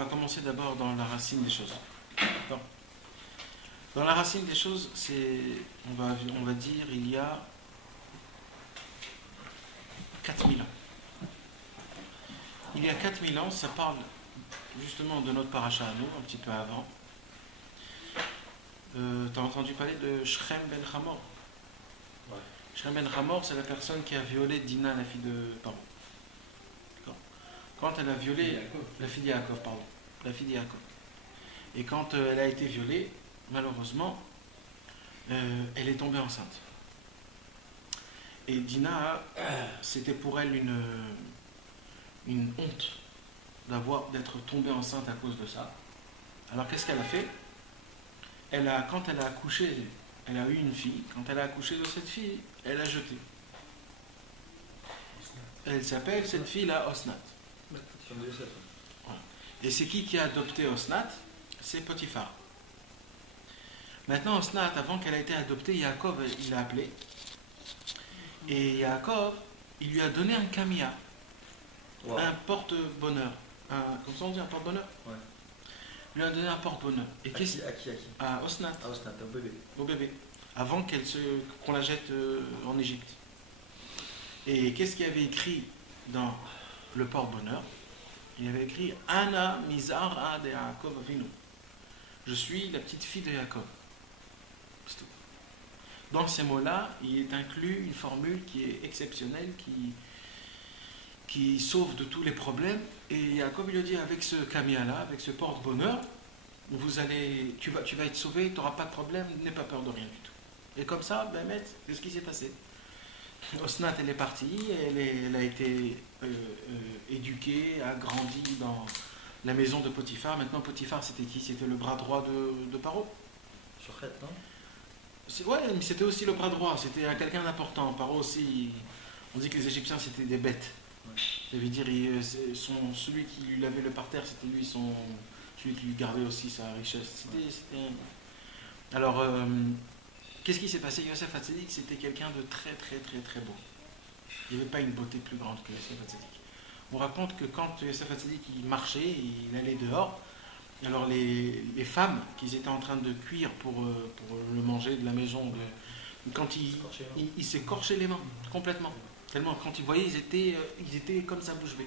va commencer d'abord dans la racine des choses. D'accord. Dans la racine des choses, on va dire, il y a 4000 ans. Il y a 4000 ans, ça parle justement de notre paracha à nous, un petit peu avant. Tu as entendu parler de Shrem ben Hamor. Ouais. Shrem ben Hamor, c'est la personne qui a violé Dina, la fille de Paro. Quand elle a violé la fille d'Yaakov, et quand elle a été violée, malheureusement, elle est tombée enceinte. Et Dina, c'était pour elle une honte d'être tombée enceinte à cause de ça. Alors qu'est-ce qu'elle a fait? Quand elle a accouché, elle a eu une fille. Quand elle a accouché de cette fille, elle a jeté. Elle s'appelle cette fille-là Osnat. Voilà. Et c'est qui a adopté Osnat? C'est Potiphar. Maintenant, Osnat, avant qu'elle ait été adoptée, Yaakov, il l'a appelé. Et Yaakov, il lui a donné un kamia, un porte-bonheur. Comme ça on dit un porte-bonheur? Ouais. Il lui a donné un porte-bonheur. Et à qui? À Osnat. À Osnat, au bébé. Au bébé. Avant qu'on la jette en Égypte. Et qu'est-ce qu'il y avait écrit dans le porte-bonheur? Il avait écrit Anna Mizara de Yaakov Avinu. Je suis la petite fille de Yaakov. C'est tout. Dans ces mots-là, il est inclus une formule qui est exceptionnelle, qui sauve de tous les problèmes. Et Yaakov il lui dit avec ce kamia-là, avec ce porte-bonheur, tu vas être sauvé, tu n'auras pas de problème, n'aie pas peur de rien du tout. Et comme ça, qu'est-ce qui s'est passé? Osnat, elle est partie, elle a été éduquée, a grandi dans la maison de Potiphar. Maintenant, Potiphar, c'était qui? C'était le bras droit de Paro. Shochet, non? Ouais, mais c'était aussi le bras droit, c'était quelqu'un d'important. Paro aussi, on dit que les Égyptiens, c'était des bêtes. Ouais. Ça veut dire, celui qui lui lavait le parterre, c'était lui, celui qui lui gardait aussi sa richesse. Alors, qu'est-ce qui s'est passé? Yosef Hatzadik, c'était quelqu'un de très très très très beau. Il n'y avait pas une beauté plus grande que Yosef Hatzadik. On raconte que quand Yosef Hatzadik il marchait, il allait dehors, alors les femmes qui étaient en train de cuire pour le manger de la maison, quand il s'écorchait les mains complètement. Tellement quand ils voyaient, ils étaient comme ça bouche bée.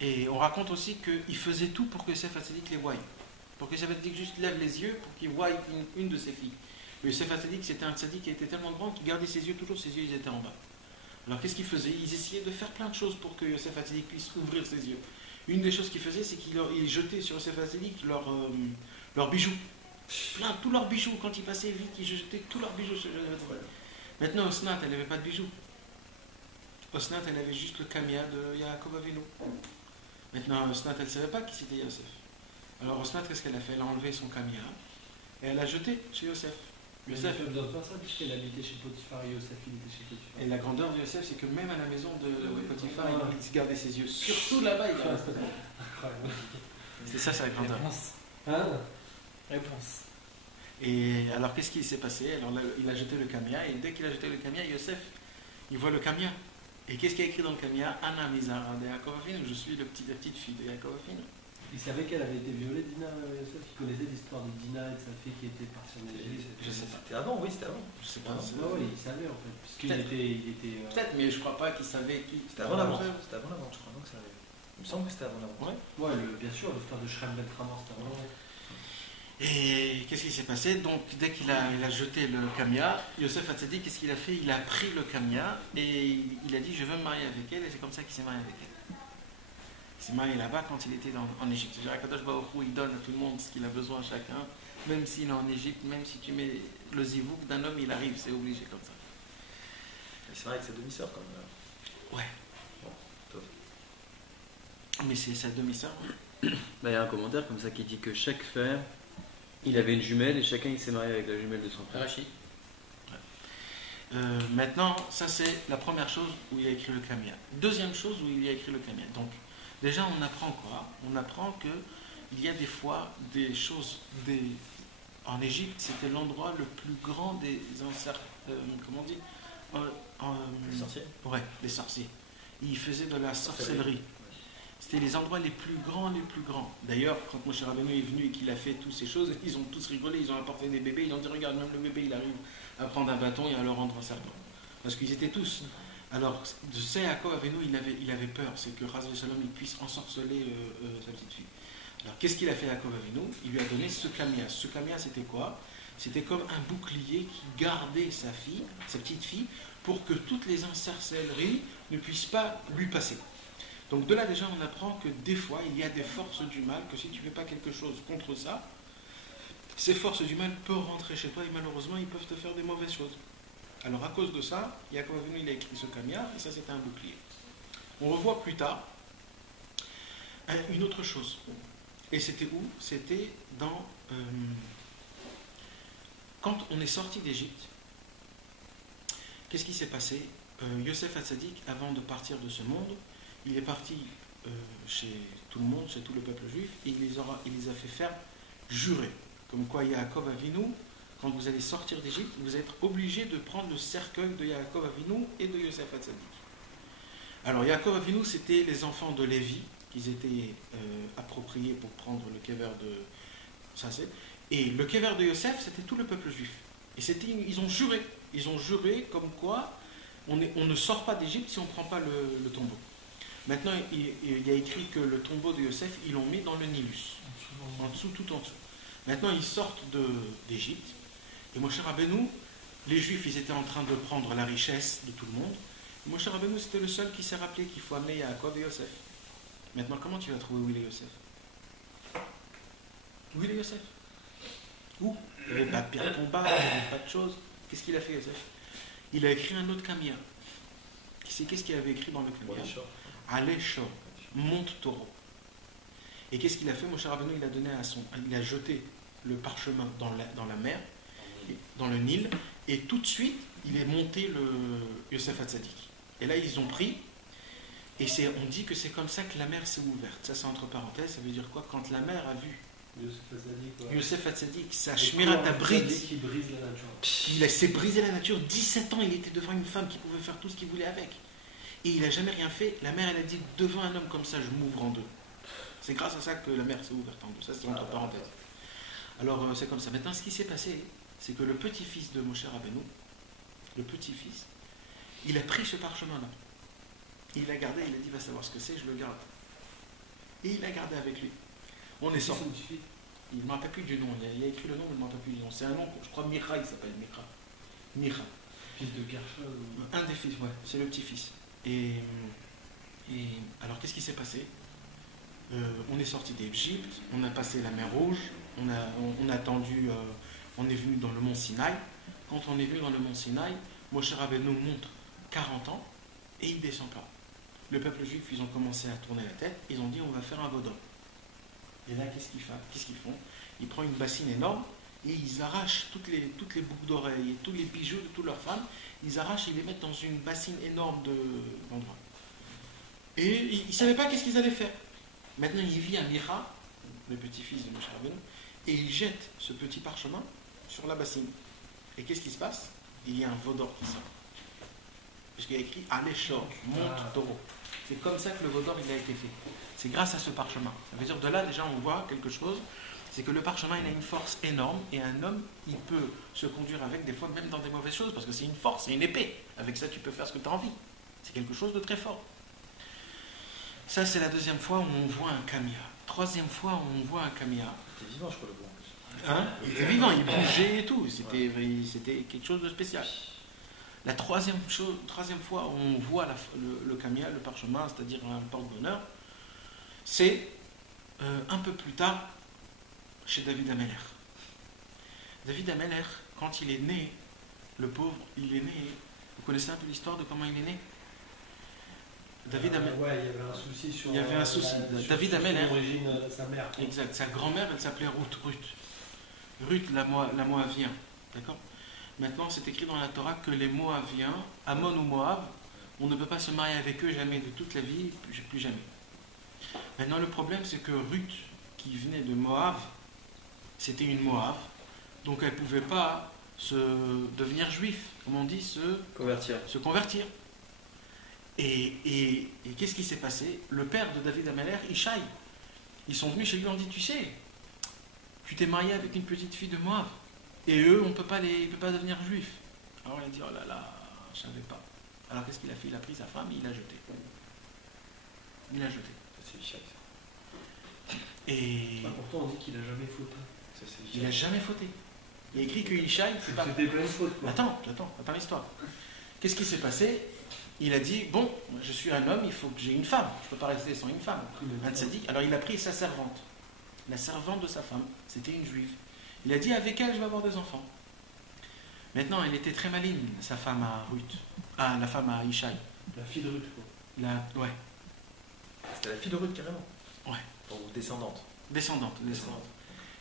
Et on raconte aussi qu'il faisait tout pour que Yosef Hatzadik les voie. Pour que Yosef Hatzadik juste lève les yeux pour qu'il voie une de ses filles. Mais Yosef Hatzadik, c'était un tzaddik qui était tellement grand qu'il gardait ses yeux, toujours ses yeux ils étaient en bas. Alors qu'est-ce qu'ils faisaient? Ils essayaient de faire plein de choses pour que Yosef Hatzadik puisse ouvrir ses yeux. Une des choses qu'ils faisaient, c'est qu'ils jetaient sur Yosef Hatzadik leurs bijoux. Tous leurs bijoux. Quand ils passaient vite, ils jetaient tous leurs bijoux sur Yosef Hatzadik. Maintenant, Osnat, elle n'avait pas de bijoux. Osnat, elle avait juste le kamia de Yaakov Avinu. Maintenant, Osnat, elle ne savait pas qui c'était Yosef. Alors Osnat, qu'est-ce qu'elle a fait? Elle a enlevé son kamia et elle l'a jeté chez Yosef. Yosef ne donne pas ça puisqu'elle habitait chez Potiphar et Yosef il était chez Potiphar. Et la grandeur de Yosef, c'est que même à la maison de Potiphar, il gardait ses yeux. Surtout là-bas, il gardait ses yeux. C'est ça, sa grandeur. Réponse. Et alors, qu'est-ce qui s'est passé? Alors, il a jeté le kamia, et dès qu'il a jeté le kamia, Yosef, il voit le kamia. Et qu'est-ce qu'il y a écrit dans le kamia? Anna Mizara de Yaakov Avinu, je suis la petite fille de Yaakov Avinu. Il savait qu'elle avait été violée, Dina, Yosef? Il connaissait l'histoire de Dina et de sa fille qui était partie en Égypte. Je sais pas. C'était avant, oui, c'était avant. Je sais pas. Oui, il savait en fait. Puisqu'il était. Peut-être, mais je crois pas qu'il savait qui. C'était avant l'avant. C'était avant l'avant, je crois. Donc ça avait... Il me semble que c'était avant l'avant. Ouais, bien sûr, l'histoire de Shrem ben Hamor, c'était avant l'avant. Et qu'est-ce qui s'est passé? Donc, dès qu'il a jeté le kamia, Yosef Hatzadik, qu'est-ce qu'il a fait? Il a pris le kamia et il a dit je veux me marier avec elle, et c'est comme ça qu'il s'est marié avec elle. Il s'est marié là-bas quand il était en Égypte. C'est-à-dire Kadosh Baruch Hu, il donne à tout le monde ce qu'il a besoin à chacun, même s'il est en Égypte, même si tu mets le zivouk d'un homme, il arrive, c'est obligé comme ça. Et c'est vrai avec sa demi-sœur quand même. Ouais. Bon, top. Mais c'est sa demi-sœur. Il y a un commentaire comme ça qui dit que chaque frère, il avait une jumelle et chacun il s'est marié avec la jumelle de son frère. Rachid. Maintenant, ça c'est la première chose où il a écrit le kamia. Deuxième chose où il y a écrit le kamia. Donc, déjà on apprend quoi? On apprend que il y a des fois des choses. En Égypte, c'était l'endroit le plus grand des comment on dit? Les sorciers. Ouais, des sorciers. Ils faisaient de la sorcellerie. C'était les endroits les plus grands, les plus grands. D'ailleurs, quand Moshe Rabbeinu est venu et qu'il a fait toutes ces choses, ils ont tous rigolé, ils ont apporté des bébés, ils ont dit regarde, même le bébé il arrive à prendre un bâton et à le rendre un serpent. Parce qu'ils étaient tous. Alors, de ce Yaakov Avinu, il avait peur, c'est que Chas v'Shalom il puisse ensorceler sa petite fille. Alors, qu'est-ce qu'il a fait Yaakov Avinu? Il lui a donné ce kamia. Ce kamia, c'était quoi? C'était comme un bouclier qui gardait sa fille, sa petite fille, pour que toutes les incercelleries ne puissent pas lui passer. Donc de là déjà on apprend que des fois il y a des forces du mal, que si tu ne fais pas quelque chose contre ça, ces forces du mal peuvent rentrer chez toi et malheureusement ils peuvent te faire des mauvaises choses. Alors à cause de ça, Yaakov Avinu il a écrit ce kamia et ça c'était un bouclier. On revoit plus tard une autre chose. Et c'était où? C'était dans... quand on est sorti d'Égypte, qu'est-ce qui s'est passé? Yosef Hatzadik, avant de partir de ce monde, il est parti chez tout le monde, chez tout le peuple juif, et il les a fait faire jurer. Comme quoi Yaakov Avinu, quand vous allez sortir d'Égypte, vous êtes obligé de prendre le cercueil de Yaakov Avinu et de Yosef Hatzadik. Alors Yaakov Avinu, c'était les enfants de Lévi, qu'ils étaient appropriés pour prendre le kever de... Ça, c'est... Et le kever de Yosef, c'était tout le peuple juif. Et ils ont juré comme quoi on ne sort pas d'Égypte si on ne prend pas le tombeau. Maintenant, il y a écrit que le tombeau de Yosef, ils l'ont mis dans le Nilus. En dessous, tout en dessous. Maintenant, ils sortent d'Égypte. Et Moshe Rabbeinu, les Juifs, ils étaient en train de prendre la richesse de tout le monde. Et Moshe Rabbeinu, c'était le seul qui s'est rappelé qu'il faut amener Yaakov et Yosef. Maintenant, comment tu vas trouver où il est Yosef? Où il est Yosef? Où? Il n'y avait pas de pierre combat, il n'y avait pas de choses. Qu'est-ce qu'il a fait, Yosef? Il a écrit un autre kamia. Qu'est-ce qu'il avait écrit dans le kamia? Aléchor, monte taureau. Et qu'est-ce qu'il a fait? Moshe Rabbeinu, il a jeté le parchemin dans la mer, dans le Nil, et tout de suite, il est monté le Yosef Hatzadik. Et là, ils ont pris, et on dit que c'est comme ça que la mer s'est ouverte. Ça, c'est entre parenthèses, ça veut dire quoi? Quand la mer a vu Yosef Hatzadik, sa shmirat abrit, il s'est brisé la nature. 17 ans, il était devant une femme qui pouvait faire tout ce qu'il voulait avec. Et il n'a jamais rien fait. La mère, elle a dit, devant un homme comme ça, je m'ouvre en deux. C'est grâce à ça que la mer s'est ouverte en deux. Ça, c'est entre parenthèses. Alors, c'est comme ça. Maintenant, ce qui s'est passé, c'est que le petit-fils de Moshe Rabbeinu, le petit-fils, il a pris ce parchemin-là. Il l'a gardé, il a dit, va savoir ce que c'est, je le garde. Et il l'a gardé avec lui. On est sorti. Il ne me rappelle plus du nom. Il a écrit le nom, mais il ne me rappelle plus du nom. C'est un nom, je crois, Micha, il s'appelle Micha. Micha. Fils de Gershon. Un des fils, ouais, c'est le petit-fils. Et alors, qu'est-ce qui s'est passé? On est sorti d'Égypte, on a passé la mer Rouge, on a attendu, on est venu dans le mont Sinaï. Quand on est venu dans le mont Sinaï, Moshe Rabbeinu monte 40 ans et il descend pas. Le peuple juif, ils ont commencé à tourner la tête, ils ont dit on va faire un vaudor. Et là, qu'est-ce qu'ils font? Ils prennent une bassine énorme et ils arrachent toutes les boucles d'oreilles et tous les bijoux de toutes leurs femmes, ils arrachent et ils les mettent dans une bassine énorme d'endroits. Et ils ne savaient pas qu'est-ce qu'ils allaient faire. Maintenant, il vit à Micha, le petit-fils de Moshe Rabbeinu, et il jette ce petit parchemin sur la bassine. Et qu'est-ce qui se passe? Il y a un vaudor qui sort. Puisqu'il y a écrit Aléchor, monte taureau. C'est comme ça que le vaudor il a été fait. C'est grâce à ce parchemin. Ça veut dire de là, déjà, on voit quelque chose. C'est que le parchemin, il a une force énorme, et un homme, il peut se conduire avec, des fois, même dans des mauvaises choses, parce que c'est une force, c'est une épée. Avec ça, tu peux faire ce que tu as envie. C'est quelque chose de très fort. Ça, c'est la deuxième fois où on voit un kamia. Troisième fois où on voit un kamia. Il était vivant, je crois, le bon. Hein? Il était vivant, il bougeait et tout. C'était quelque chose de spécial. La troisième fois où on voit le kamia, le parchemin, c'est-à-dire un porte-bonheur, c'est un peu plus tard chez David Ameller. David Ameller, quand il est né, le pauvre, il est né. Vous connaissez un peu l'histoire de comment il est né? David Ameller. Ouais, il y avait un souci sur. Il y avait un souci. David Ameller. L'origine de sa mère. Exact. Sa grand-mère, elle s'appelait Ruth. Ruth, la Moabien. D'accord? Maintenant, c'est écrit dans la Torah que les Moabiens, Ammon ou Moab, on ne peut pas se marier avec eux jamais de toute la vie, plus jamais. Maintenant, le problème, c'est que Ruth, qui venait de Moab, c'était une Moab, donc elle ne pouvait pas devenir juif, comme on dit, se convertir. Et qu'est-ce qui s'est passé? Le père de David Ameller, Ishaï, ils sont venus chez lui et ont dit, tu sais, tu t'es marié avec une petite fille de Moab, et eux, on ne peut pas devenir juifs. Alors il a dit, oh là là, je ne savais pas. Alors qu'est-ce qu'il a fait? Il a pris sa femme et il l'a jetée. Il l'a jetée. C'est Ishaï. Et Pourtant, on dit qu'il a jamais fauté. Ça, c'est il n'a jamais fauté. Il a écrit que Ishaï, c'est pas... C'était pas une faute, quoi. Attends l'histoire. Qu'est-ce qui s'est passé? Il a dit, bon, je suis un homme, il faut que j'ai une femme. Je ne peux pas rester sans une femme. Un tzaddik. Alors il a pris sa servante. La servante de sa femme, c'était une juive. Il a dit, avec elle, je vais avoir des enfants. Maintenant, elle était très maligne, sa femme à Ruth. Ah, la femme à Ishaï. La fille de Ruth, quoi. Ouais, C'était la fille de Ruth, carrément. Ouais. Ou descendante. descendante.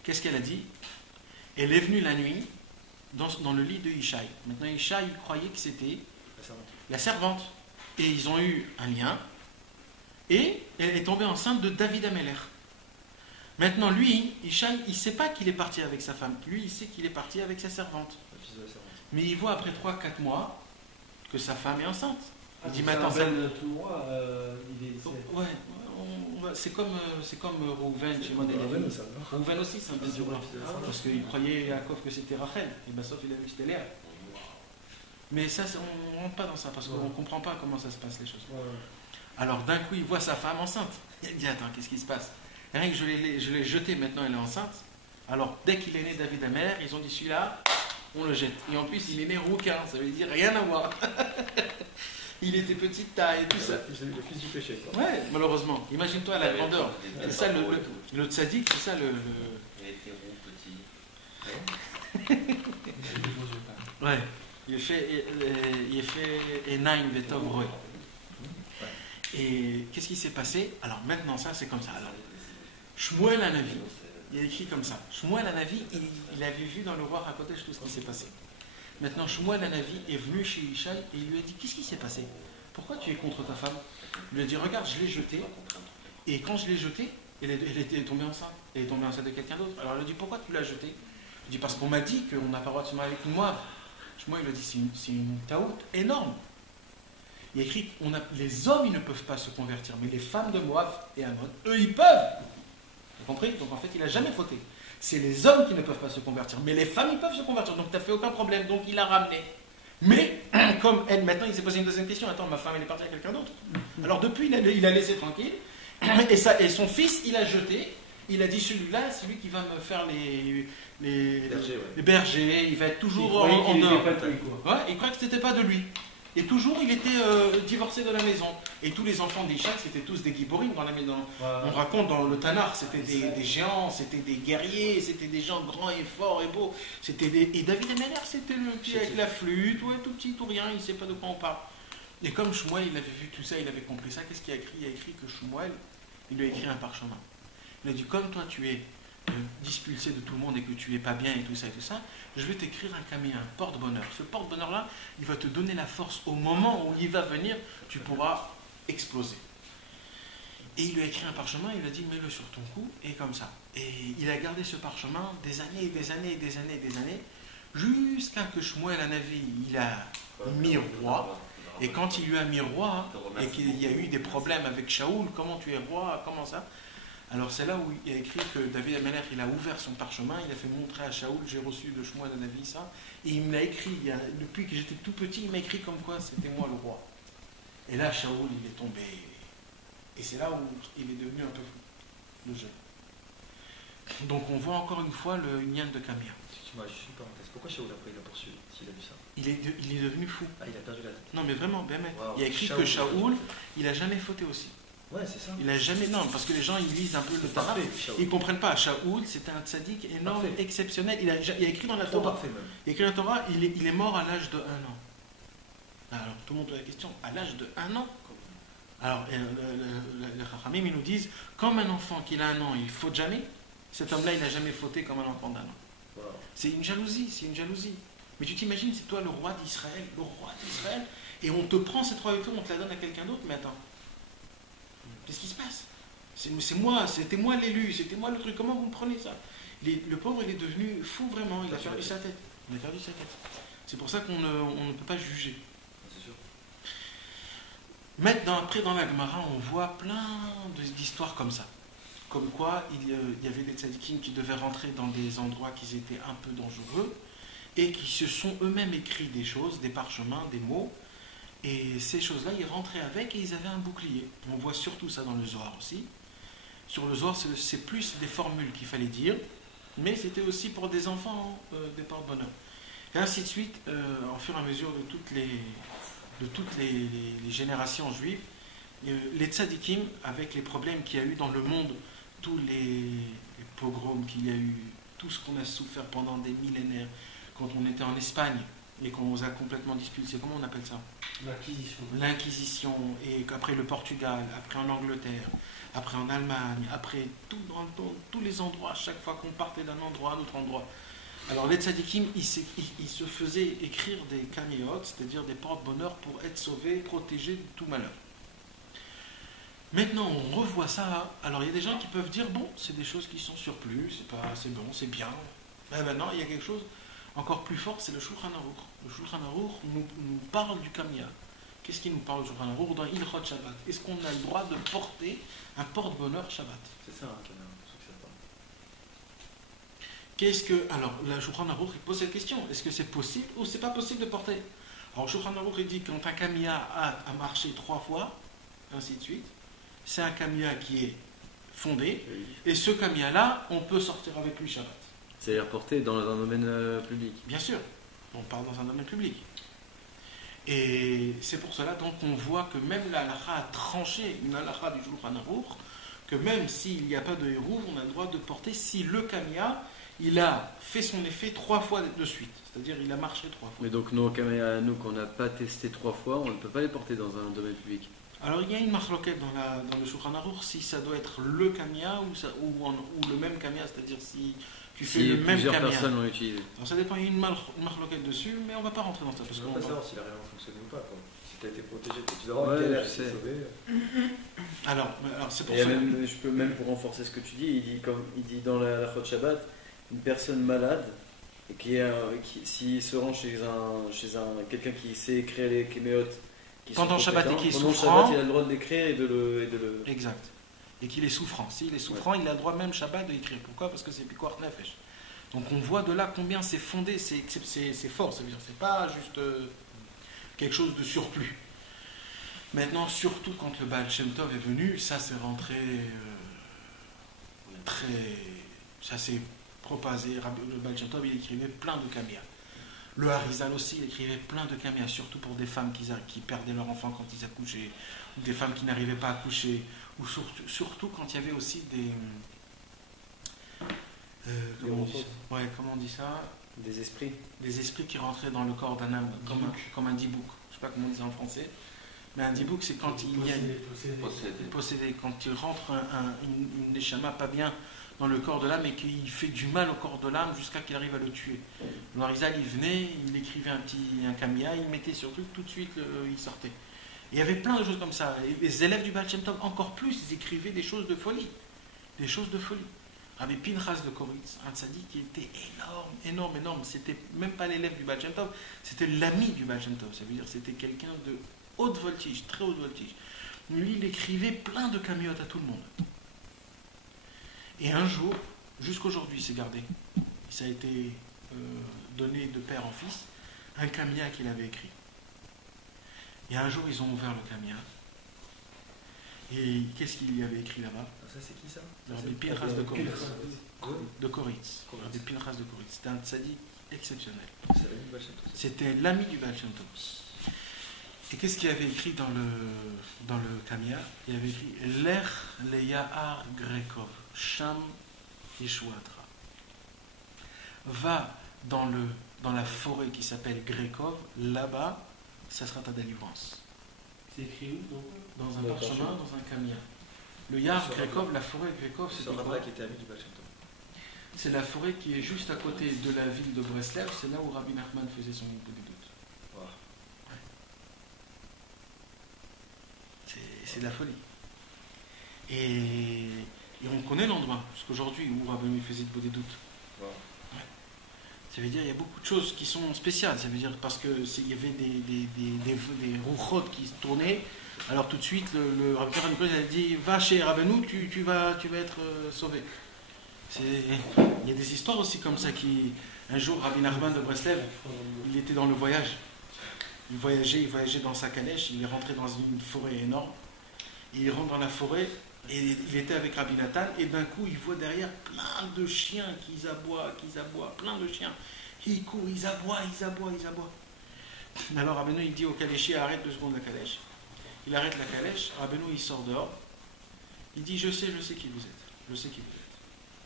Qu'est-ce qu'elle a dit? Elle est venue la nuit dans le lit de Ishaï. Maintenant, Ishaï croyait que c'était La servante. la servante. Et ils ont eu un lien. Et elle est tombée enceinte de David Ameller. Maintenant, lui, Ishaï, il ne sait pas qu'il est parti avec sa femme. Lui, il sait qu'il est parti avec sa servante. La fille de la servante. Mais il voit après 3-4 mois que sa femme est enceinte. Il dit, c'est maintenant, un ça... bel tout droit, il est... Ouais, c'est comme Rouven chez Modèle. Ouais, mais ça va. Rouven aussi, c'est un Ah, désir. c'est vrai. Parce qu'il croyait Yaakov que c'était Rachel. Et bien, sauf il a vu que c'était Léa. Mais ça, on ne rentre pas dans ça parce qu'on ne comprend pas comment ça se passe les choses. Ouais. Alors d'un coup, il voit sa femme enceinte. Il dit, attends, qu'est-ce qui se passe? Rien que je l'ai jetée, maintenant elle est enceinte. Alors dès qu'il est né David Ameller, ils ont dit, celui-là, on le jette. Et en plus, il est né rouquin, ça veut dire rien à voir. Il était petite taille et tout ça. Le fils du péché, quoi. Ouais, malheureusement. Imagine-toi la grandeur. C'est ça le tzaddik, c'est ça le... Il était rond, petit. Ouais. Il fait Enaim Vetov Roy. Et qu'est-ce qui s'est passé? Alors maintenant, ça c'est comme ça. Alors, Shmuel Hanavi, il a écrit comme ça. Shmuel Hanavi, il avait vu dans le roi HaKodesh tout ce qui s'est passé. Maintenant, Shmuel Hanavi est venu chez Ishaï et il lui a dit, qu'est-ce qui s'est passé? Pourquoi tu es contre ta femme? Il lui a dit, regarde, je l'ai jetée. Et quand je l'ai jetée, elle était tombée enceinte. Elle est tombée enceinte de quelqu'un d'autre. Alors il a dit, pourquoi tu l'as jetée? Il dit, parce qu'on m'a dit qu'on n'a pas le droit de se marier avec une Moab. Moi, il a dit, c'est une taout énorme. Il a écrit, les hommes, ils ne peuvent pas se convertir, mais les femmes de Moab et Ammon, eux, ils peuvent. Vous comprenez? Donc en fait, il n'a jamais fauté. C'est les hommes qui ne peuvent pas se convertir, mais les femmes, ils peuvent se convertir. Donc tu n'as fait aucun problème. Donc il a ramené. Mais, comme elle, maintenant, il s'est posé une deuxième question. Attends, ma femme, elle est partie avec quelqu'un d'autre. Alors depuis, il a laissé tranquille. Et son fils, il a jeté. Il a dit, celui-là, c'est lui qui va me faire les bergers. Il va être toujours en or. Ouais, il croyait que ce n'était pas de lui. Et toujours, il était divorcé de la maison. Et tous les enfants d'Ishak, c'était tous des giborim dans la maison. On raconte dans le Tanakh, c'était des géants, c'était des guerriers, c'était des gens grands et forts et beaux. Et David Ameller, c'était le petit avec la flûte, ouais, tout petit, tout rien, il ne sait pas de quoi on parle. Et comme Shmuel, il avait vu tout ça, il avait compris ça, qu'est-ce qu'il a écrit? Il a écrit que Shmuel, il lui a écrit un parchemin. Il a dit, comme toi tu es dispulsé de tout le monde et que tu es pas bien et tout ça, je vais t'écrire un camion, un porte-bonheur. Ce porte-bonheur-là, il va te donner la force. Au moment où il va venir, tu pourras exploser. Et il lui a écrit un parchemin, il lui a dit, mets-le sur ton cou, et comme ça. Et il a gardé ce parchemin des années, des années, des années, des années, jusqu'à que Shmuel Hanavi, il a mis roi. Et quand il lui a mis roi, et qu'il y a eu des problèmes avec Shaoul, comment tu es roi, comment ça? Alors c'est là où il a écrit que David Ameller, il a ouvert son parchemin, il a fait montrer à Shaoul, j'ai reçu de Shmuel Hanavi ça, et il me l'a écrit, depuis que j'étais tout petit, il m'a écrit comme quoi c'était moi le roi. Et là, Shaoul, il est tombé. Et c'est là où il est devenu un peu fou, le jeune. Donc on voit encore une fois le Nyan de Camille. Excuse-moi, je suis une parenthèse. Pourquoi Shaoul après il a poursuivi s'il a vu ça? Il est devenu fou. Ah, il a perdu la tête. Non mais vraiment, ben, Wow. il a écrit que Shaoul, il n'a jamais fauté aussi. Ouais, c'est ça. Il a jamais, non, parce que les gens ils lisent un peu le Torah, Parfait, Shaoul. ils ne comprennent pas. Shaoul, c'était un tzaddik énorme, Parfait. exceptionnel. Il a écrit dans la Trop Torah. parfait même. Il a écrit dans la Torah, il est mort à l'âge de 1 an. Alors tout le monde pose la question, à l'âge de 1 an? Alors les Chachamim, ils nous disent, comme un enfant qui a 1 an, il ne faute jamais, cet homme-là, il n'a jamais fauté comme un enfant d'1 an. Wow. C'est une jalousie, c'est une jalousie. Mais tu t'imagines, c'est toi le roi d'Israël, et on te prend cette royauté, on te la donne à quelqu'un d'autre, mais attends. Qu'est-ce qui se passe? C'était moi l'élu, c'était moi le truc, comment vous me prenez ça? Le pauvre, il est devenu fou vraiment, il a perdu sa tête. Il a perdu sa tête. C'est pour ça qu'on ne peut pas juger. C'est sûr. Maintenant, après, dans la Gemara, on voit plein d'histoires comme ça. Comme quoi, il y avait des tzadikim qui devaient rentrer dans des endroits qui étaient un peu dangereux et qui se sont eux-mêmes écrits des choses, des parchemins, des mots. Et ces choses-là, ils rentraient avec et ils avaient un bouclier. On voit surtout ça dans le Zohar aussi. Sur le Zohar, c'est plus des formules qu'il fallait dire, mais c'était aussi pour des enfants, des porte-bonheur. Et ainsi de suite, au fur et à mesure de toutes les générations juives, les tzadikim, avec les problèmes qu'il y a eu dans le monde, tous les pogroms qu'il y a eu, tout ce qu'on a souffert pendant des millénaires, quand on était en Espagne et qu'on nous a complètement dispulsés, comment on appelle ça? L'Inquisition, et après le Portugal, après en Angleterre, après en Allemagne, après dans tous les endroits, chaque fois qu'on partait d'un endroit à un autre endroit. Alors les tzadikim, ils se faisaient écrire des kaméot, c'est-à-dire des porte-bonheur pour être sauvés, protégés de tout malheur. Maintenant, on revoit ça. Alors il y a des gens qui peuvent dire, bon, c'est des choses qui sont surplus, c'est bon, c'est bien. Mais maintenant, il y a quelque chose encore plus fort, c'est le Shulchan Aruch. Le Shulchan Aruch nous parle du kamia. Qu'est-ce qui nous parle du Shulchan Aruch dans Ilchot Shabbat? Est-ce qu'on a le droit de porter un porte-bonheur Shabbat? C'est ça, un canard. Alors, la Shulchan Aruch il pose cette question. Est-ce que c'est possible ou c'est pas possible de porter? Alors, Shulchan Aruch il dit que quand un kamia a marché 3 fois, ainsi de suite, c'est un kamia qui est fondé, et ce kamia-là, on peut sortir avec lui Shabbat. C'est-à-dire porté dans un domaine public. Bien sûr, on parle dans un domaine public. Et c'est pour cela donc qu'on voit que même la halakha a tranché, une halakha du Shulchan Aruch, que même s'il n'y a pas de hérouv, on a le droit de porter si le kamia il a fait son effet 3 fois de suite, c'est-à-dire il a marché 3 fois. Mais donc nos caméras, nous qu'on n'a pas testé 3 fois, on ne peut pas les porter dans un domaine public. Alors il y a une marloquette dans le Shulchan Aruch si ça doit être le kamia ou le même kamia, c'est-à-dire si tu fais le même kamia. Plusieurs personnes l'ont utilisé. Alors ça dépend, il y a une marloquette dessus, mais on ne va pas rentrer dans ça. Parce qu'on ne peut pas savoir s'il a réellement fonctionné ou pas. Si tu as été protégé, tu dois avoir quelle je sais. sauvé. Alors c'est pour ça. ça. Je peux même pour renforcer ce que tu dis, il dit dans la Chod Shabbat, une personne malade et qui s'il se rend chez quelqu'un qui sait écrire les kéméot pendant Shabbat et qui est souffrant, Shabbat, il a le droit de l'écrire et de le... Exact. Et qu'il est souffrant. S'il est souffrant, il a le droit même Shabbat de l'écrire. Pourquoi? Parce que c'est Pikuach Nefesh. Donc on voit de là combien c'est fondé, c'est fort. Ça veut dire c'est pas juste quelque chose de surplus. Maintenant, surtout quand le Baal Shem Tov est venu, ça s'est rentré ça s'est propagé. Le Baal Shem Tov, il écrivait plein de kamia. Le Harizal aussi, il écrivait plein de kamia, surtout pour des femmes qui perdaient leur enfant quand ils accouchaient, ou des femmes qui n'arrivaient pas à accoucher, ou surtout quand il y avait aussi des... comment on dit ça? Des esprits. Des esprits qui rentraient dans le corps d'un âme, comme un dibouk. Je ne sais pas comment on dit ça en français. Mais un dibouk, c'est quand il y a possédé. Quand il rentre une neshama pas bien dans le corps de l'âme et qu'il fait du mal au corps de l'âme jusqu'à qu'il arrive à le tuer. Le Harizal, il venait, il écrivait un kamia, il mettait sur truc, tout de suite il sortait. Et il y avait plein de choses comme ça. Et les élèves du Baal Shem Tov, encore plus, ils écrivaient des choses de folie. Des choses de folie. Rabbi Pinchas de Koritz, un tzaddik qui était énorme. C'était même pas l'élève du Baal Shem Tov, c'était l'ami du Baal Shem Tov. Ça veut dire c'était quelqu'un de haute voltige, très haute voltige. Lui, il écrivait plein de camiotes à tout le monde. Et un jour, jusqu'aujourd'hui, c'est gardé. Ça a été donné de père en fils, un kamia qu'il avait écrit. Et un jour, ils ont ouvert le kamia. Et qu'est-ce qu'il y avait écrit là-bas? Ça, c'est qui ça? Rabbi Pinchas de Koritz. De Koritz. Rabbi Pinchas de Koritz. C'était un tzaddik exceptionnel. C'était l'ami du Baal Shem Tov. Et qu'est-ce qu'il y avait écrit dans le kamia? Il y avait écrit Lech leyahar Grekov, Sham Yeshuatra. Va dans la forêt qui s'appelle Grekov, là-bas, ça sera ta délivrance. C'est écrit où donc? Dans un parchemin, dans un kamia. Le Yar Grekov, la forêt Grekov, c'est là qui était ami du Baal Shem Tov. C'est la forêt qui est juste à côté de la ville de Breslev, c'est là où Rabbi Nachman faisait son bout des doutes. Wow. C'est de la folie. Et on connaît l'endroit, jusqu'aujourd'hui, où Rabbi faisait le bout des doutes. Wow. Ouais. Ça veut dire qu'il y a beaucoup de choses qui sont spéciales. Ça veut dire parce qu'il y avait des rouchotes qui se tournaient Alors tout de suite, le Rabbi Karen Cohen a dit va chez Rabbeinu, tu vas être sauvé. Il y a des histoires aussi comme ça. Un jour, Rabbi Nachman de Breslev, il était dans le voyage. Il voyageait dans sa calèche, il est rentré dans une forêt énorme. Il rentre dans la forêt et il était avec Rabbi Nathan et d'un coup il voit derrière plein de chiens qui aboient, plein de chiens. Ils courent, ils aboient. Alors Rabbeinu il dit au caléchier arrête 2 secondes la calèche. Il arrête la calèche, Rabbeinu il sort dehors. Il dit je sais qui vous êtes.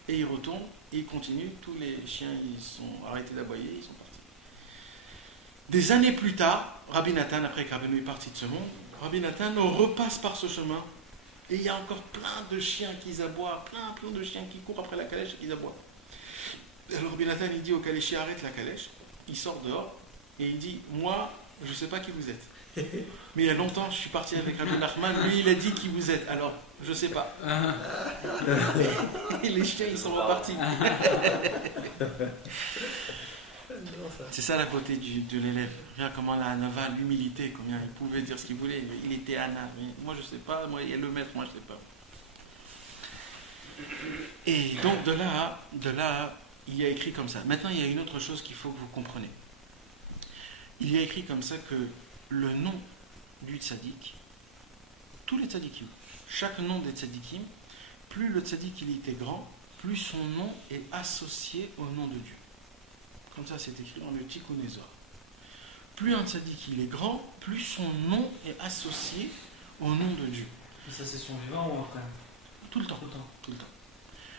Et il retourne et il continue. Tous les chiens ils sont arrêtés d'aboyer, ils sont partis. Des années plus tard, Rabbi Nathan, après que Rabbeinu est parti de ce monde, Rabbi Nathan repasse par ce chemin et il y a encore plein de chiens qui aboient, plein de chiens qui courent après la calèche et qui aboient. Alors Rabbi Nathan il dit au caléchier arrête la calèche, il sort dehors et il dit moi je ne sais pas qui vous êtes. Mais il y a longtemps je suis parti avec Rabbi Nachman, lui il a dit qui vous êtes, alors je ne sais pas. Et les chiens ils sont repartis. C'est ça la beauté de l'élève. Regarde comment la Anava, l'humilité, combien il pouvait dire ce qu'il voulait. Il était Anna. Mais moi je sais pas, moi il y a le maître, moi je sais pas. Et donc de là, il y a écrit comme ça. Maintenant il y a une autre chose qu'il faut que vous compreniez. Il y a écrit comme ça que le nom du tzaddik, tous les tzaddikim, chaque nom des tzaddikim, plus le tzaddik il était grand, plus son nom est associé au nom de Dieu. Comme ça, c'est écrit dans le Tikkun Ezor. Plus un tzaddik il est grand, plus son nom est associé au nom de Dieu. Et ça, c'est son vivant ou après? Tout le temps.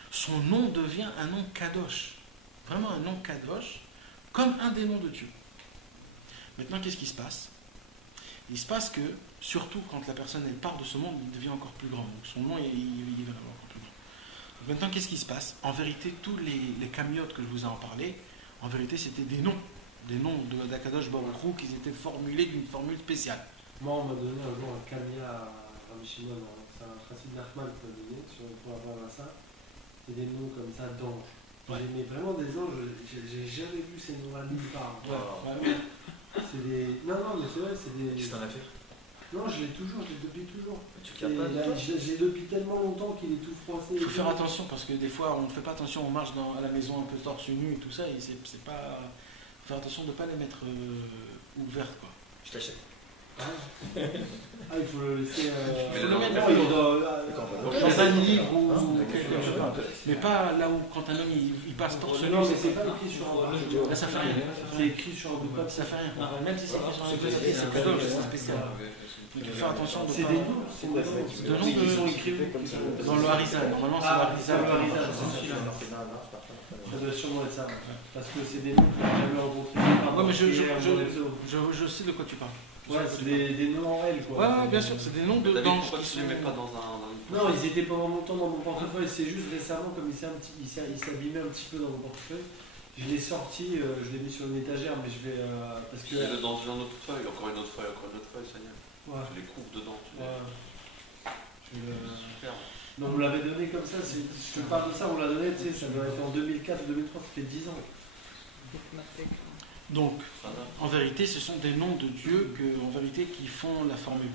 Son nom devient un nom kadosh. Vraiment un nom kadosh, comme un des noms de Dieu. Maintenant, qu'est-ce qui se passe? Il se passe que, surtout quand la personne elle part de ce monde, il devient encore plus grand. Donc son nom, il devient encore plus grand. Donc maintenant, qu'est-ce qui se passe? En vérité, tous les camiotes que je vous ai en parlé, en vérité, c'était des noms d'Akadosh Baruch Hu qui étaient formulés d'une formule spéciale. Moi, on m'a donné un jour un kamia à Rabbi Shimon, c'est un Chassid Nachman qui m'a donné pour avoir ça. C'est des noms comme ça d'anges. Ouais. Mais vraiment des anges, j'ai jamais vu ces noms-là nulle part. Ouais. C'est des. Non, mais c'est vrai, c'est des. Qu'est-ce que t'en as fait? Non, je l'ai depuis toujours. Tu regardes pas Là, j'ai depuis tellement longtemps qu'il est tout froissé. Il faut faire attention parce que des fois on ne fait pas attention, on marche à la maison un peu torse nu et tout ça, et c'est pas. Faut faire attention de ne pas les mettre ouvertes quoi. Je t'achète. Il faut le laisser. Mais le mettre dans un livre ou quelque chose. Mais pas là où quand un homme il passe torse nu. Non, mais c'est pas écrit sur un. Là ça fait rien. C'est écrit sur un bout de papier. Ça fait rien. Même si c'est écrit sur un papier, c'est kadosh, c'est spécial. Donc il faut faire attention de C'est pas. des noms. De noms Ils sont écrits dans le Harizal. Normalement c'est le Harizal. Ça doit sûrement être ça. Parce que c'est des noms que j'ai jamais rencontrés. Ouais, mais je sais de quoi tu parles. Ouais, c'est des noms en L quoi. Ouais, bien sûr, c'est des noms de David, d'anges pourquoi qui tu ne les mets pas sont. dans un. Non, ils étaient pendant longtemps dans mon portefeuille. C'est juste récemment, comme il s'abîmait un petit peu dans mon portefeuille, je l'ai sorti, je l'ai mis sur une étagère, mais je vais. Parce que. Mets-le dans une autre feuille, encore une autre feuille, ça y est. Ouais. Tu les coupes dedans. Super. Non, on l'avait donné comme ça, je te parle de ça, on l'a donné, tu sais, ça doit être en 2004 ou 2003, ça fait 10 ans. Donc, en vérité, ce sont des noms de Dieu en vérité qui font la formule.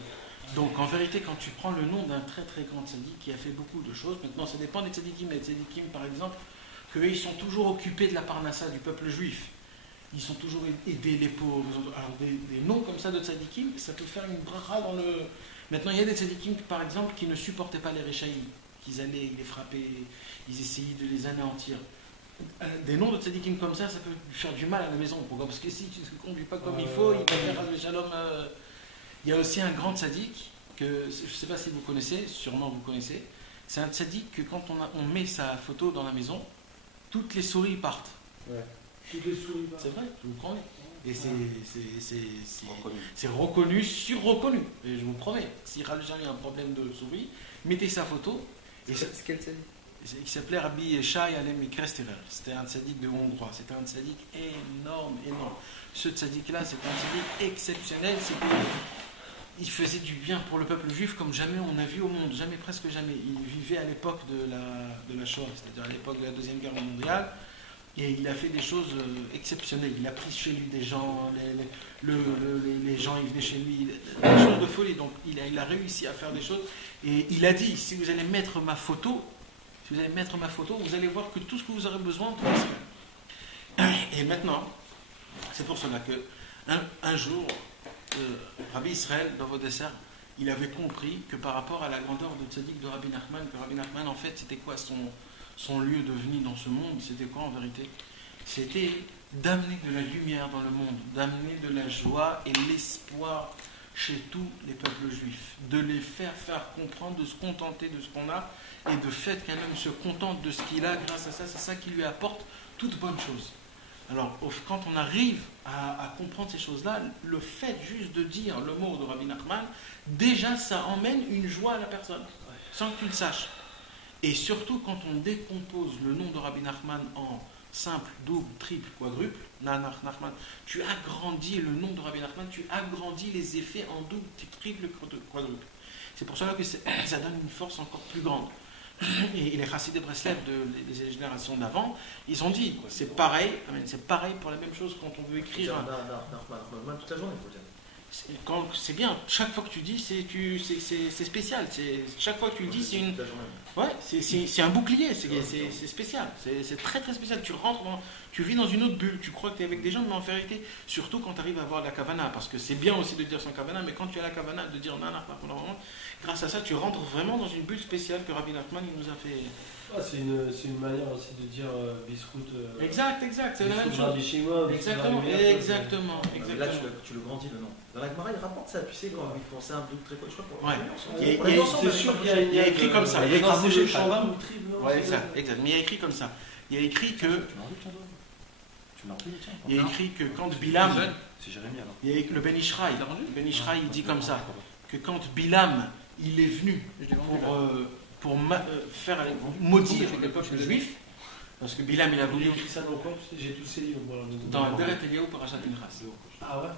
Donc, en vérité, quand tu prends le nom d'un très très grand tzaddik qui a fait beaucoup de choses, maintenant ça dépend des tzaddikim, mais les tzaddikim par exemple, qu'eux ils sont toujours occupés de la parnassa du peuple juif. Ils sont toujours aidés les pauvres. Alors des noms comme ça de tzaddikim, ça peut faire une bracha dans le. Maintenant, il y a des tzaddikim par exemple qui ne supportaient pas les réchaïs, qu'ils allaient, ils les frappaient, ils essayaient de les anéantir. Des noms de tzaddikim comme ça peut faire du mal à la maison. Pourquoi? Parce que si tu ne conduis pas comme il faut, il va faire le shalom. Il y a aussi un grand tzaddik que je ne sais pas si vous connaissez, sûrement vous connaissez. C'est un tzaddik que quand on met sa photo dans la maison, toutes les souris partent. Ouais. Toutes les souris partent. C'est vrai, je vous promets. Et c'est reconnu, sur-reconnu. Et je vous promets, si jamais il y a un problème de souris, mettez sa photo. C'est quel tzaddik? Il s'appelait Rabbi Shai Alem Kresterer. C'était un tzaddik de Hongrois. C'était un tzaddik énorme. Ce tzaddik-là, c'était un tzaddik exceptionnel. Il faisait du bien pour le peuple juif comme jamais on a vu au monde. Jamais, presque jamais. Il vivait à l'époque de la Shoah, c'est-à-dire à l'époque de la Deuxième Guerre mondiale. Et il a fait des choses exceptionnelles. Il a pris chez lui des gens, les gens ils venaient chez lui, des choses de folie. Donc il a réussi à faire des choses. Et il a dit, si vous allez mettre ma photo, vous allez voir que tout ce que vous aurez besoin, tout va se faire. Et maintenant, c'est pour cela que un jour, Rabbi Israël, dans vos desserts, il avait compris que par rapport à la grandeur de tzaddik de Rabbi Nachman, que Rabbi Nachman, en fait, c'était quoi son lieu de venue dans ce monde? C'était quoi en vérité? C'était d'amener de la lumière dans le monde, d'amener de la joie et l'espoir chez tous les peuples juifs, de les faire comprendre, de se contenter de ce qu'on a, et de fait qu'un homme se contente de ce qu'il a, grâce à ça, c'est ça qui lui apporte toute bonne chose. Alors, quand on arrive à comprendre ces choses-là, le fait juste de dire le mot de Rabbi Nachman, déjà ça emmène une joie à la personne, sans que tu le saches. Et surtout quand on décompose le nom de Rabbi Nachman en simple, double, triple, quadruple, Nachman, tu agrandis le nom de Rabbi Nachman, tu agrandis les effets en double, triple, quadruple. C'est pour cela que ça donne une force encore plus grande. Et les Chassidés de Breslev des générations d'avant, ils ont dit, c'est pareil pour la même chose quand on veut écrire. Toute la journée, il faut dire. C'est bien, chaque fois que tu dis, c'est spécial. Chaque fois que tu le dis, c'est un bouclier, c'est spécial. C'est très très spécial. Tu vis dans une autre bulle, tu crois que tu es avec des gens, mais en vérité, surtout quand tu arrives à avoir la kavana, parce que c'est bien aussi de dire sans kavana, mais quand tu as la kavana, de dire grâce à ça, tu rentres vraiment dans une bulle spéciale que Rabbi Nachman il nous a fait. C'est une manière aussi de dire Bisrout. Exact, c'est la même chose. Exactement. Là, tu le grandis le nom. Dans la Gemara, il rapporte ça, tu sais, quand il pensait un double très quoi. Je crois pour c'est sûr qu'il y a écrit comme ça. Il y a écrit le chambard ou le triple. Exact. Mais il y a écrit comme ça. Il y a écrit que. Il y a écrit que quand Bilam. C'est Jérémie alors. Il y a écrit le Ben Ishraï. Ben Ishraï, il dit comme ça que quand Bilam il est venu pour maudire le peuple juif, parce que Bilam il a voulu. écrit ça dans quoi? J'ai tous ces livres. Dans Deret Eliyahu Parashat Pinchas. Ah ouais?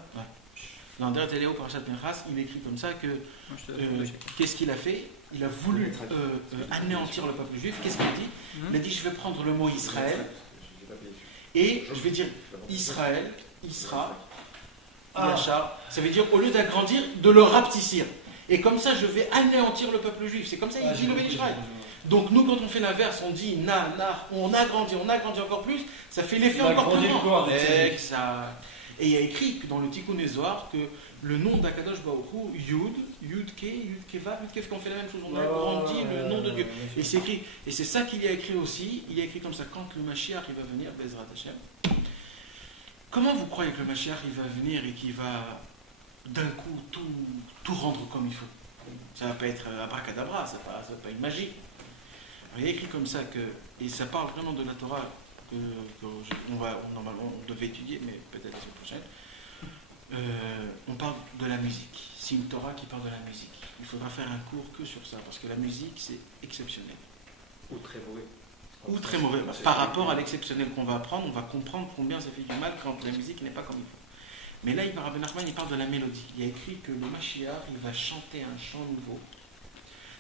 Dans Deret Eliyahu Parashat Pinchas, il écrit comme ça que qu'est-ce qu'il a fait? Il a voulu anéantir le peuple juif. Qu'est-ce qu'il a dit? Il a dit, je vais prendre le mot Israël et je vais dire Israël, Isra, Yachar. Ça veut dire au lieu d'agrandir, de le rapetissir. Et comme ça, je vais anéantir le peuple juif. C'est comme ça qu'il dit le Ben Israël. Donc nous, quand on fait l'inverse, on dit on agrandit encore plus, ça fait l'effet encore plus grand. Exact. Et il y a écrit dans le Tikkun Zohar que le nom d'Akadosh Baruch Hu, Yud Kevav, qu'on fait la même chose, on agrandit le nom de Dieu. Et c'est écrit, et c'est ça qu'il y a écrit aussi, il y a écrit comme ça, quand le Mashiach il va venir, Bezrat Hashem, comment vous croyez que le Mashiach il va venir et qu'il va d'un coup tout rendre comme il faut? Ça ne va pas être abracadabra, ça va pas une magie. Alors, il y a écrit comme ça que, et ça parle vraiment de la Torah normalement on devait étudier, mais peut-être la semaine prochaine. On parle de la musique. C'est une Torah qui parle de la musique. Il faudra faire un cours que sur ça, parce que la musique c'est exceptionnel. Ou très mauvais. Ou très mauvais. Par rapport à l'exceptionnel qu'on va apprendre, on va comprendre combien ça fait du mal quand la musique n'est pas comme il faut. Mais là, Rabbi Nachman, il parle de la mélodie. Il y a écrit que le Mashiach, il va chanter un chant nouveau.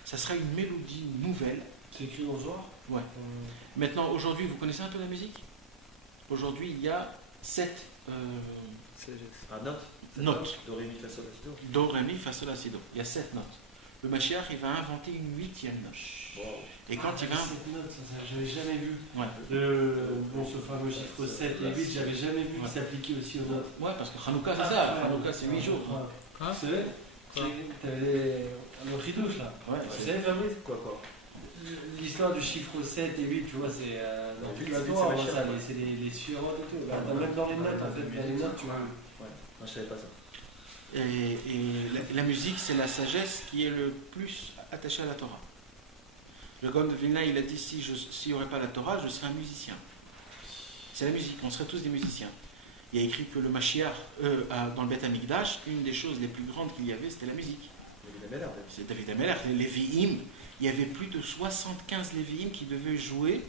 Ça sera une mélodie nouvelle. C'est écrit dans le Zohar? Ouais. Maintenant, aujourd'hui, vous connaissez un peu la musique? Aujourd'hui, il y a 7 notes. Do, ré, mi, fa, sol, la, si, do. Do, ré, mi, fa, sol, la, si, do. Il y a 7 notes. Le Mashiach, il va inventer une 8e note. Wow. Et quand il va... 7 notes, ça j'avais jamais vu. Ouais. Ce fameux chiffre 7 et 8, j'avais jamais vu qu'il s'appliquait aussi aux notes. Ouais, parce que Hanouka, c'est ça. Hanouka, c'est 8 jours. C'est vrai? T'avais un autre ridouche là. Ouais, tu savais, Fabrice? Quoi? L'histoire du chiffre 7 et 8, tu vois, c'est dans le calculatoire, c'est les surotes et tout. Même dans les notes, en fait, dans les notes, tu vois. Ouais, moi je savais pas ça. Et la musique, c'est la sagesse qui est le plus attachée à la Torah. Le Gaon de Vilna, il a dit, s'il n'y aurait pas la Torah, je serais un musicien. C'est la musique, on serait tous des musiciens. Il y a écrit que le Mashiach, dans le Beth Amikdash, une des choses les plus grandes qu'il y avait, c'était la musique. C'est David Ameller, les Lévi'im. Il y avait plus de 75 Lévi'im qui devaient jouer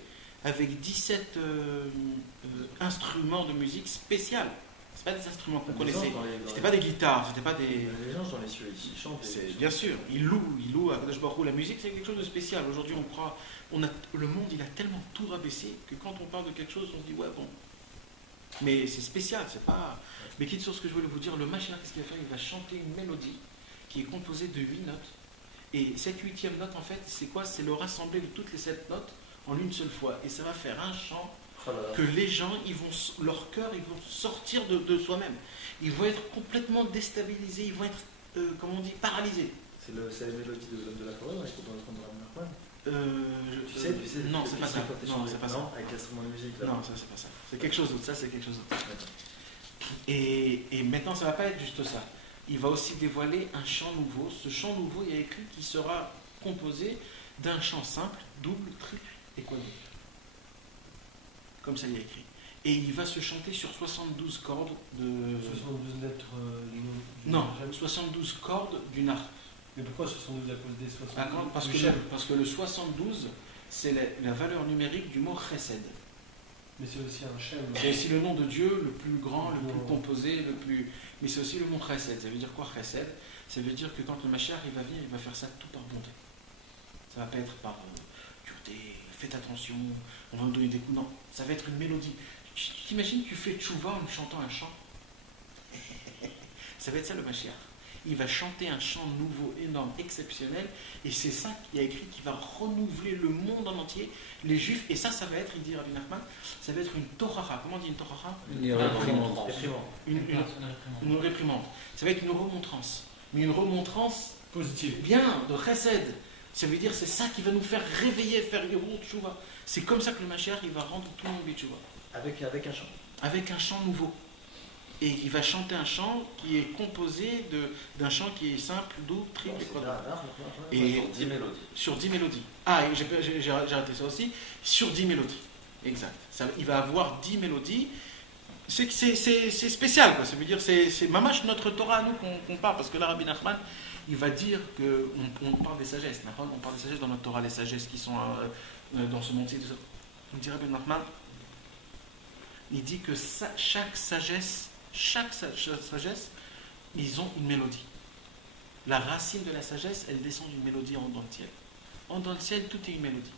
avec 17 instruments de musique spéciales. C'est pas des instruments qu'on Les connaissait. anges dans les- C'était pas des guitares, c'était pas des. Les anges dans les cieux, ils chantent. Bien sûr, ils louent à Kadosh Baruch Hu. La musique, c'est quelque chose de spécial. Aujourd'hui, le monde, il a tellement tout rabaissé que quand on parle de quelque chose, on dit ouais, bon. Mais c'est spécial, c'est pas. Mais quitte sur ce que je voulais vous dire, le Mashiach, qu'est-ce qu'il va faire? Il va chanter une mélodie qui est composée de 8 notes. Et cette 8e note, en fait, c'est quoi? C'est le rassemblé de toutes les 7 notes en une seule fois. Et ça va faire un chant que les gens, leur cœur, ils vont sortir de soi-même. Ils vont être complètement déstabilisés, ils vont être, comment on dit, paralysés. C'est la mélodie de l'homme de la forêt, ouais, qu'on entend dans la Tu sais, non, c'est pas ça. Non, c'est pas ça. Avec l'instrument de musique. Là. Non, ça c'est pas ça. C'est quelque chose d'autre. Ça c'est quelque chose d'autre. Et maintenant, ça va pas être juste ça. Il va aussi dévoiler un chant nouveau. Ce chant nouveau, il y a écrit qu'il sera composé d'un chant simple, double, triple et quadruple. Comme ça, il y a écrit. Et il va se chanter sur 72 cordes de. 72 lettres Non, 72 cordes d'une harpe. Mais pourquoi 72 à cause des 72? Parce que le 72, c'est la valeur numérique du mot chesed. Mais c'est aussi un shem. C'est aussi le nom de Dieu le plus grand, le plus composé, le plus. Mais c'est aussi le mot chesed. Ça veut dire quoi chesed? Ça veut dire que quand le Mashiach il va venir, il va faire ça tout par bonté. Ça va pas être par dureté, faites attention, on va me donner des coups. Non, ça va être une mélodie. T'imagines, tu fais tchouva en chantant un chant. Ça va être ça le Mashiach. Il va chanter un chant nouveau, énorme, exceptionnel, et c'est ça qu'il y a écrit qui va renouveler le monde en entier, les Juifs, et ça va être, il dit Rabbi Nachman, ça va être une torara. Comment on dit une torara? Une réprimande. Ça va être une remontrance, mais une remontrance positive. Bien, de chesed. Ça veut dire c'est ça qui va nous faire réveiller, faire Yirut Tchouva. C'est comme ça que le Mashiach il va rendre tout le monde Tchouva. Avec un chant. Avec un chant nouveau. Et il va chanter un chant qui est composé d'un chant qui est simple, double, triple et quadruple. Et sur 10 mélodies. Sur 10 mélodies. Ah, et j'ai raté ça aussi. Sur 10 mélodies. Exact. Il va avoir 10 mélodies. C'est spécial, quoi. Ça veut dire c'est mamash notre Torah à nous qu'on parle. Parce que là, Rabbi Nachman, il va dire qu'on parle des sagesses. On parle des sagesses dans notre Torah, les sagesses qui sont dans ce monde-ci. Il dit Rabbi Nachman, il dit que chaque sagesse, ils ont une mélodie. La racine de la sagesse, elle descend d'une mélodie en dans le ciel. En dans le ciel, tout est une mélodie.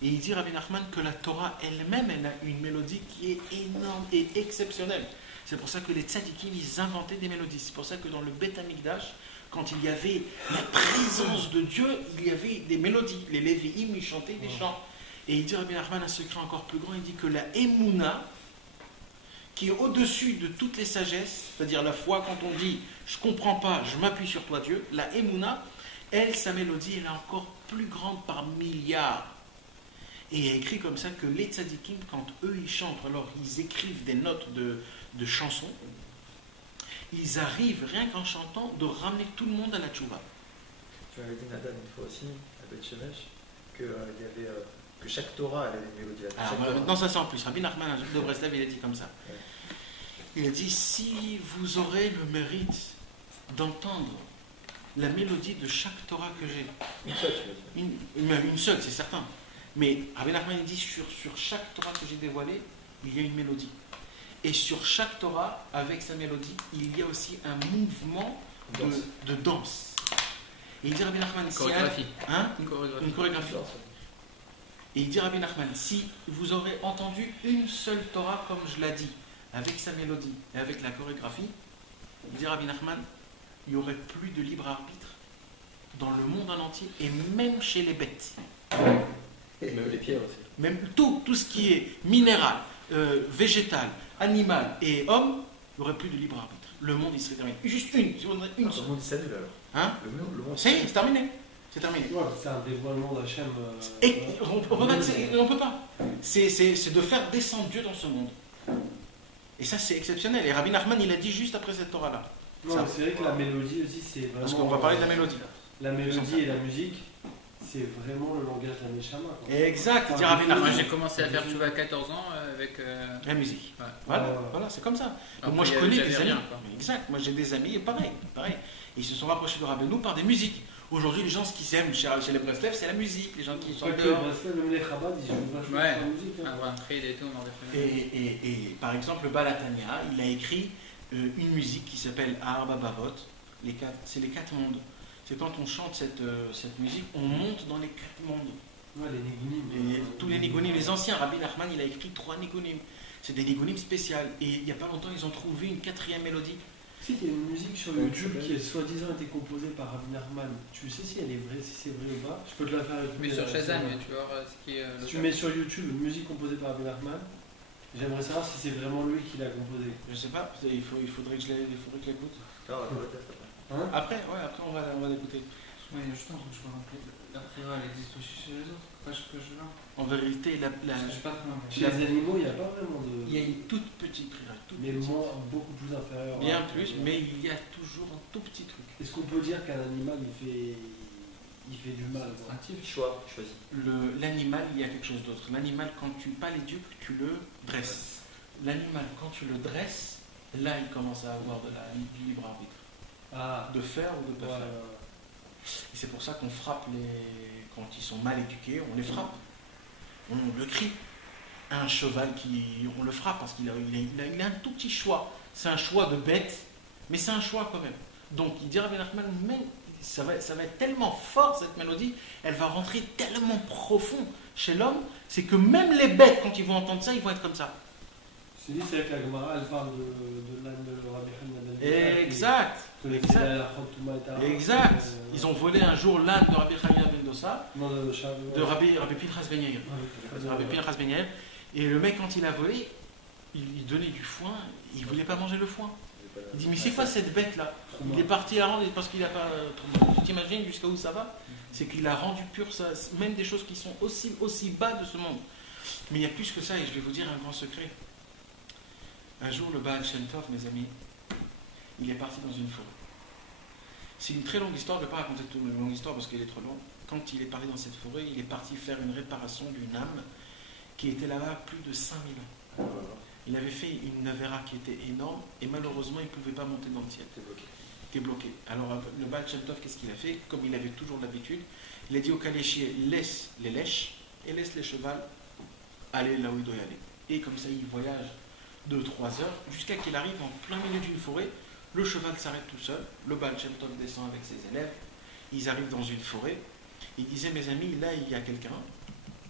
Et il dit Rabbi Nachman que la Torah elle-même, elle a une mélodie qui est énorme et exceptionnelle. C'est pour ça que les tzadikim, ils inventaient des mélodies. C'est pour ça que dans le Beth Amikdash, quand il y avait la présence de Dieu, il y avait des mélodies. Les Lévi'im, ils chantaient des chants. Et il dit Rabbi Nachman un secret encore plus grand, il dit que la Emouna, qui est au-dessus de toutes les sagesses, c'est-à-dire la foi, quand on dit « je ne comprends pas, je m'appuie sur toi Dieu », la Emouna, elle, sa mélodie, elle est encore plus grande par milliards. Et il y a écrit comme ça que les tzadikim, quand eux ils chantent, alors ils écrivent des notes de chansons, ils arrivent, rien qu'en chantant, de ramener tout le monde à la tchouva. Tu m'avais dit, Nadan, une fois aussi, à Beth Shemesh, que chaque Torah avait une mélodie. Maintenant, ça c'est en plus. Rabbi Nachman de Breslev, il a dit comme ça. Il a dit, si vous aurez le mérite d'entendre la mélodie de chaque Torah que j'ai, une seule, tu veux dire. Une seule, c'est certain. Mais Rabbi Nachman il dit, sur chaque Torah que j'ai dévoilée, il y a une mélodie. Et sur chaque Torah, avec sa mélodie, il y a aussi un mouvement de danse. Et il dit Rabbi Nachman, une chorégraphie. Et il dit Rabbi Nachman, si vous aurez entendu une seule Torah comme je l'ai dit, avec sa mélodie et avec la chorégraphie, il dit Rabbi Nachman, il n'y aurait plus de libre arbitre dans le monde en entier et même chez les bêtes. Et même les pierres aussi. Même tout ce qui est minéral, végétal, animal et homme, il n'y aurait plus de libre arbitre. Le monde, il serait terminé. Juste une. Si vous en avez une seule. Le monde, il s'annule alors. Hein? Le monde. C'est terminé. C'est terminé. Ouais, c'est un dévoilement d'Hachem. On peut pas. C'est de faire descendre Dieu dans ce monde. Et ça, c'est exceptionnel. Et Rabbi Nachman, il a dit juste après cette Torah-là. Non, c'est vrai que la mélodie aussi, c'est vraiment. Parce qu'on va parler de la mélodie. La mélodie et la musique, c'est vraiment le langage de la Neshama. Exact. Dit Rabbi Nachman. Moi, j'ai commencé à faire Tchouva à 14 ans avec. La musique. Ouais. Voilà, c'est comme ça. Après, moi, je connais des amis. Rien, exact. Moi, j'ai des amis, pareil. Ils se sont rapprochés de Rabbeinu par des musiques. Aujourd'hui, les gens, ce qu'ils aiment chez les Breslev, c'est la musique. Les gens qui chantent dehors. Même les Chabad, ils jouent vachement ouais. la musique. Un grand prix et tout, et par exemple, le Balatania, il a écrit une musique qui s'appelle Arba Bavot. C'est les 4 mondes. C'est quand on chante cette musique, on monte dans les 4 mondes. Ouais, les nigunim. Tous les nigunim, les anciens, Rabbi Nachman, il a écrit 3 nigunim. C'est des nigunim spéciales. Et il n'y a pas longtemps, ils ont trouvé une 4e mélodie. Tu sais qu'il y a une musique sur YouTube qui a soi-disant été composée par Rabbi Nachman. Tu sais si elle est vraie, si c'est vrai ou pas? Je peux te la faire écouter. Mais sur Shazam, tu vois ce qui est. Si tu mets sur YouTube une musique composée par Rabbi Nachman, j'aimerais savoir si c'est vraiment lui qui l'a composée. Je sais pas, il faudrait que je l'écoute. Alors, on va le test après. Après on va l'écouter. Ouais, juste un truc, je me rappelle. La prière, elle existe aussi chez les autres, pas que je vois. En vérité, Parce que je sais pas comment. Chez les animaux, il n'y a pas vraiment de. il y a une toute petite prière. Mais beaucoup plus inférieur. Bien plus, mais il y a toujours un tout petit truc. Est-ce qu'on peut dire qu'un animal il fait du mal quoi? Instinctif. Choisis. L'animal, il y a quelque chose d'autre. L'animal, quand tu pas l'éduques, tu le dresses. L'animal, quand tu le dresses, là, il commence à avoir du libre arbitre. Ah, De faire ou de pas ouais, faire. Et c'est pour ça qu'on frappe quand ils sont mal éduqués, on les frappe. On le crie. Un cheval, on le frappe parce qu'il a un tout petit choix. C'est un choix de bête, mais c'est un choix quand même. Donc il dit Rabbi Nachman, mais ça va être tellement fort cette mélodie, elle va rentrer tellement profond chez l'homme, c'est que même les bêtes, quand ils vont entendre ça, ils vont être comme ça. c'est vrai que la Gemara, elle parle de l'âne de Rabbi Hanina ben Exact. Exact. Ils ont volé un jour l'âne de Rabbi Hanina ben Dosa, de Rabbi Pinchas ben Yair. Rabbi Pinchas ben Yair. Et le mec, quand il a volé, il donnait du foin, il ne voulait pas manger le foin. Il dit, mais c'est quoi cette bête-là? Il est parti la rendre parce qu'il n'a pas. Tu t'imagines jusqu'à où ça va? C'est qu'il a rendu pur ça, même des choses qui sont aussi bas de ce monde. Mais il y a plus que ça, et je vais vous dire un grand secret. Un jour, le Baal Shem Tov, mes amis, il est parti dans une forêt. C'est une très longue histoire, je ne vais pas raconter toute la longue histoire parce qu'elle est trop longue. Quand il est parti dans cette forêt, il est parti faire une réparation d'une âme qui était là-bas plus de 5000 ans. Il avait fait une Avera qui était énorme et malheureusement il ne pouvait pas monter dans le ciel. Il était bloqué. Alors le Baal Shem Tov, qu'est-ce qu'il a fait? Comme il avait toujours l'habitude, il a dit au caléchier, laisse les lèches et laisse les chevaux aller là où il doit y aller. Et comme ça il voyage 2-3 heures jusqu'à qu'il arrive en plein milieu d'une forêt. Le cheval s'arrête tout seul, le Baal Shem Tov descend avec ses élèves, ils arrivent dans une forêt. Il disait, mes amis, là il y a quelqu'un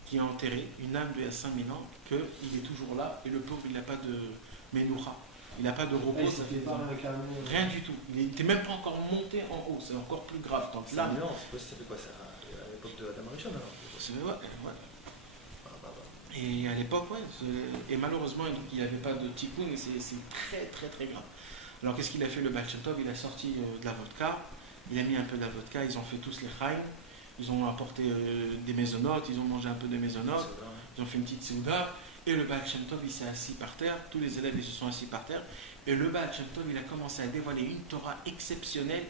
qui a enterré une âme d'il y a 5000 ans, qu'il est toujours là, et le pauvre, il n'a pas de menoucha, il n'a pas de repos. Rien du tout. Il n'était même pas encore monté en haut, c'est encore plus grave. Donc là, non, ça fait quoi? C'est à l'époque de Adam Rishon alors? Et à l'époque, et malheureusement, il n'y avait pas de tikkun, et c'est très très très grave. Alors qu'est-ce qu'il a fait le Baal Shem Tov? Il a sorti de la vodka, il a mis un peu de la vodka, ils ont fait tous les chaim. Ils ont apporté des maisonnotes, ils ont mangé un peu de maisonnotes, ils ont fait une petite souda, et le Baal Shem Tov il s'est assis par terre, tous les élèves ils se sont assis par terre, et le Baal Shem Tov il a commencé à dévoiler une Torah exceptionnelle.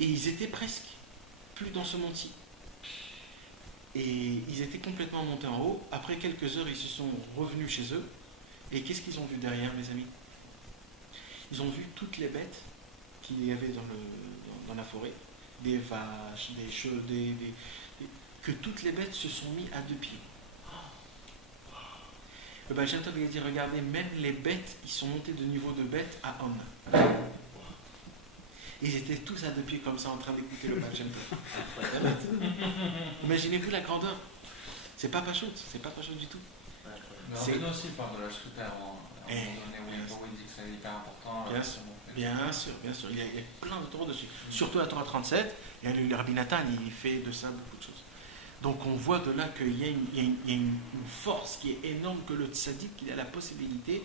Et ils étaient presque plus dans ce monde-ci. Et ils étaient complètement montés en haut. Après quelques heures, ils se sont revenus chez eux, et qu'est-ce qu'ils ont vu derrière, mes amis? Ils ont vu toutes les bêtes qu'il y avait dans la forêt. Des vaches, des chevaux, que toutes les bêtes se sont mis à 2 pieds. Le Baal Shem Tov il a dit, regardez, même les bêtes, ils sont montés de niveau de bête à homme. Ils étaient tous à 2 pieds comme ça en train d'écouter le Baal Shem Tov. Imaginez-vous la grandeur. C'est pas pachout du tout. Mais Rabbeinu aussi parle de la Shkita à un moment donné où il dit que c'est hyper important. Bien sûr. Il y a plein de Torah dessus. Surtout la Torah 37, et le Rabbi Nathan, il fait de ça beaucoup de choses. Donc on voit de là qu'il y a une force qui est énorme, que le tzaddik, il a la possibilité,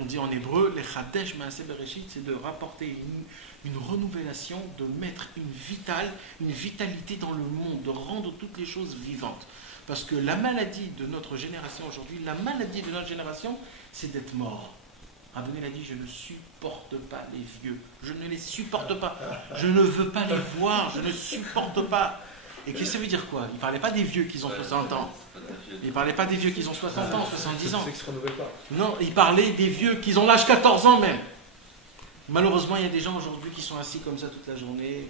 on dit en hébreu, les chadesh ma'aseh bereshit, c'est de rapporter une renouvellation, de mettre une vitalité dans le monde, de rendre toutes les choses vivantes. Parce que la maladie de notre génération aujourd'hui, c'est d'être mort. Rabbeinu a dit, je ne supporte pas les vieux. Je ne les supporte pas. Je ne veux pas les voir. Je ne supporte pas. Et qu'est-ce que ça veut dire quoi? Il ne parlait pas des vieux qui ont 60 ans. Il ne parlait pas des vieux qui ont 60 ans, 70 ans. C'est que se renouvelle pas. Non, il parlait des vieux qui ont l'âge 14 ans même. Malheureusement, il y a des gens aujourd'hui qui sont assis comme ça toute la journée.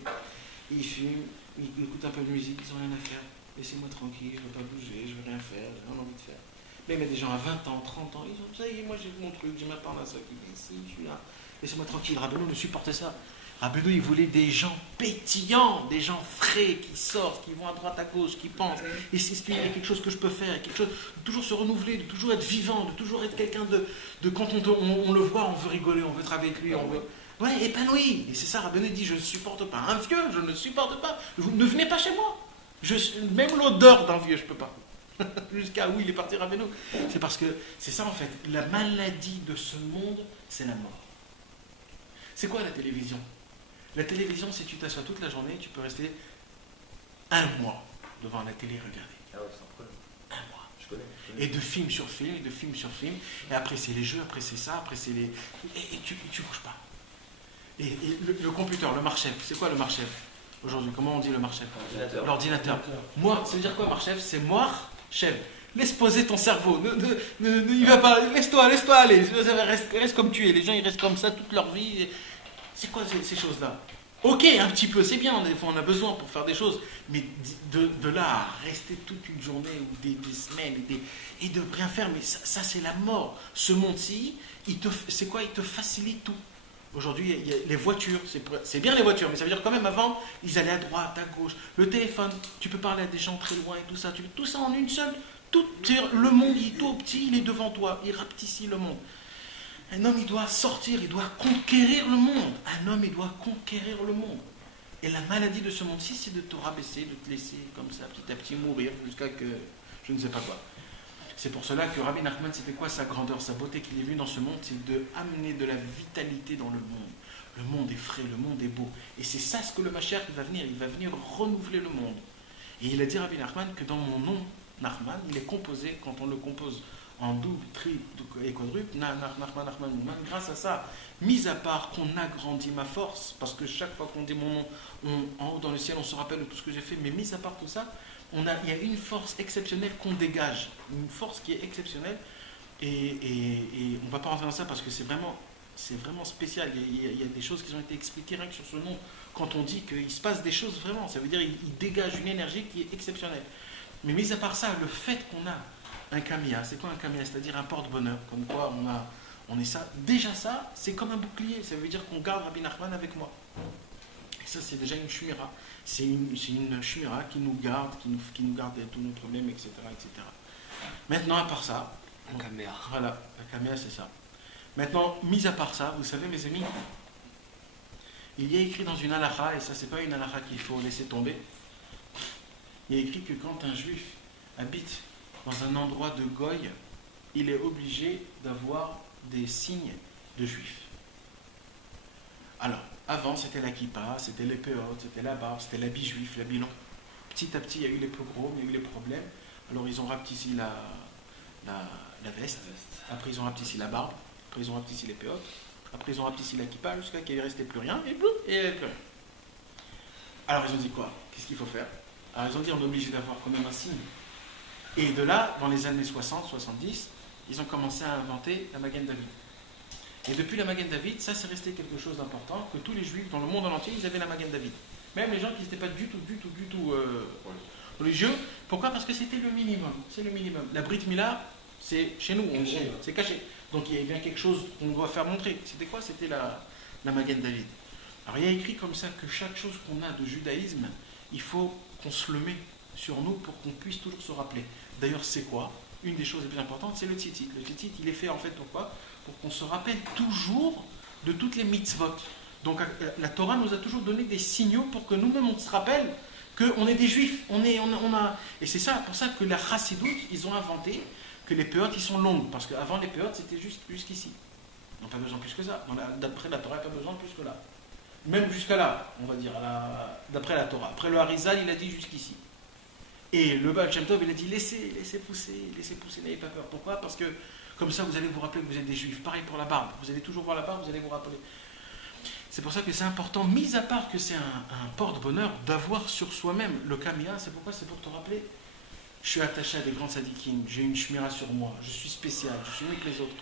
Ils fument, ils écoutent un peu de musique, ils n'ont rien à faire. Laissez-moi tranquille, je ne veux pas bouger, je ne veux rien faire, j'ai rien envie de faire. Là, il y a des gens à 20 ans, 30 ans, ils ont ça y est, moi j'ai mon truc, j'ai ma part là, ça, ici, je suis là. Laissez-moi tranquille, Rabbeinu ne supportait ça. Rabbeinu, il voulait des gens pétillants, des gens frais, qui sortent, qui vont à droite, à gauche, qui pensent. Et c'est ce qu'il y a quelque chose que je peux faire, quelque chose de toujours se renouveler, de toujours être vivant, de toujours être quelqu'un de quand on le voit, on veut rigoler, on veut être avec lui, on veut... Ouais, épanoui. Et c'est ça, Rabbeinu dit, je ne supporte pas. Un vieux, je ne supporte pas. Vous ne venez pas chez moi. Même l'odeur d'un vieux, je ne peux pas. Jusqu'à où il est parti, Rabbeinu. C'est parce que, c'est ça en fait, la maladie de ce monde, c'est la mort. C'est quoi la télévision? La télévision, si tu t'assois toute la journée, tu peux rester un mois devant la télé regarder. Ah ouais, c'est un problème. Un mois. Je connais. Et de film sur film, et de film sur film. Et après, c'est les jeux, après, c'est ça, après, c'est les... Et tu bouges pas. Et le computer, le marchef, c'est quoi le marchef aujourd'hui? Comment on dit le marchef? L'ordinateur. Moi, ça veut dire quoi, marchef? C'est moi, chef. Laisse poser ton cerveau. Il va pas. Laisse-toi aller. Reste comme tu es. Les gens, ils restent comme ça toute leur vie. C'est quoi ces choses-là? Ok, un petit peu, c'est bien. Des fois, on a besoin pour faire des choses. Mais de là à rester toute une journée ou des semaines et de rien faire, mais ça c'est la mort. Ce monde-ci, c'est quoi? Il te facilite tout. Aujourd'hui, il y a les voitures, c'est bien les voitures, mais ça veut dire quand même avant, ils allaient à droite, à gauche. Le téléphone, tu peux parler à des gens très loin et tout ça. Tout ça en une seule. Le monde, il est tout petit, il est devant toi, il rapetissit le monde. Un homme, il doit sortir, il doit conquérir le monde. Un homme, il doit conquérir le monde. Et la maladie de ce monde-ci, c'est de te rabaisser, de te laisser comme ça, petit à petit mourir, jusqu'à que je ne sais pas quoi. C'est pour cela que Rabbi Nachman, c'était quoi sa grandeur, sa beauté qu'il a vue dans ce monde? C'est de amener de la vitalité dans le monde. Le monde est frais, le monde est beau. Et c'est ça ce que le Mashiach va venir. Il va venir renouveler le monde. Et il a dit Rabbi Nachman que dans mon nom, Nachman, il est composé, quand on le compose en double, triple et quadruple, Nachman, grâce à ça, mis à part qu'on agrandit ma force, parce que chaque fois qu'on dit mon nom, en haut dans le ciel, on se rappelle de tout ce que j'ai fait, mais mis à part tout ça, il y a une force exceptionnelle qu'on dégage, une force qui est exceptionnelle, et on ne va pas rentrer dans ça parce que c'est vraiment spécial. Il y a des choses qui ont été expliquées rien que sur ce nom. Quand on dit qu'il se passe des choses vraiment, ça veut dire qu'il dégage une énergie qui est exceptionnelle. Mais mis à part ça, le fait qu'on a un kamia, c'est quoi un kamia? C'est-à-dire un porte-bonheur, comme quoi on est ça. Déjà ça, c'est comme un bouclier, ça veut dire qu'on garde Rabbi Nachman avec moi. Et ça, c'est déjà une shumira. C'est une shumira qui nous garde, qui nous garde de tous nos problèmes, etc., etc. Maintenant, à part ça, un kamia. Voilà, un kamia, c'est ça. Maintenant, mis à part ça, vous savez, mes amis, il y a écrit dans une halakha, et ça, c'est pas une halakha qu'il faut laisser tomber. Il y a écrit que quand un juif habite dans un endroit de goy, il est obligé d'avoir des signes de juif. Alors, avant, c'était la kippa, c'était les péotes, c'était la barbe, c'était l'habit juif, l'habit long. Petit à petit, il y a eu les pogroms, il y a eu les problèmes. Alors, ils ont rapetissé la veste. Après, ils ont rapetissé la barbe. Après, ils ont rapetissé les péotes. Après, ils ont rapetissé la kippa jusqu'à qu'il ne restait plus rien. Et boum, et il n'y avait plus rien. Alors, ils ont dit quoi? Qu'est-ce qu'il faut faire? Alors, ils ont dit on est obligé d'avoir quand même un signe. Et de là, dans les années 60, 70, ils ont commencé à inventer la Magen David. Et depuis la Magen David, ça c'est resté quelque chose d'important, que tous les juifs dans le monde entier, ils avaient la Magen David. Même les gens qui n'étaient pas du tout religieux. Pourquoi? Parce que c'était le minimum. C'est le minimum. La Brit Mila, c'est chez nous, c'est caché. Donc il y a bien quelque chose qu'on doit faire montrer. C'était quoi? C'était la Magen David. Alors il y a écrit comme ça que chaque chose qu'on a de judaïsme, il faut qu'on se le met sur nous pour qu'on puisse toujours se rappeler. D'ailleurs, c'est quoi? Une des choses les plus importantes, c'est le tzitzit. Le tzitzit, il est fait en fait pourquoi? Pour qu'on se rappelle toujours de toutes les mitzvot. Donc la Torah nous a toujours donné des signaux pour que nous-mêmes on se rappelle qu'on est des juifs. Et c'est ça, pour ça que la chassidoute, ils ont inventé que les péotes, ils sont longues. Parce qu'avant les péotes, c'était juste jusqu'ici. On n'a pas besoin plus que ça. D'après la Torah, il n'y a pas besoin plus que là. Même jusqu'à là, on va dire, d'après la Torah. Après le Harizal, il a dit jusqu'ici. Et le Baal Shem Tov, il a dit laissez pousser, n'ayez pas peur. Pourquoi? Parce que comme ça, vous allez vous rappeler que vous êtes des juifs. Pareil pour la barbe. Vous allez toujours voir la barbe, vous allez vous rappeler. C'est pour ça que c'est important, mis à part que c'est un porte-bonheur, d'avoir sur soi-même le kamia. C'est pourquoi? C'est pour te rappeler. Je suis attaché à des grands sadikim, j'ai une shmira sur moi, je suis spécial, je suis mieux que les autres.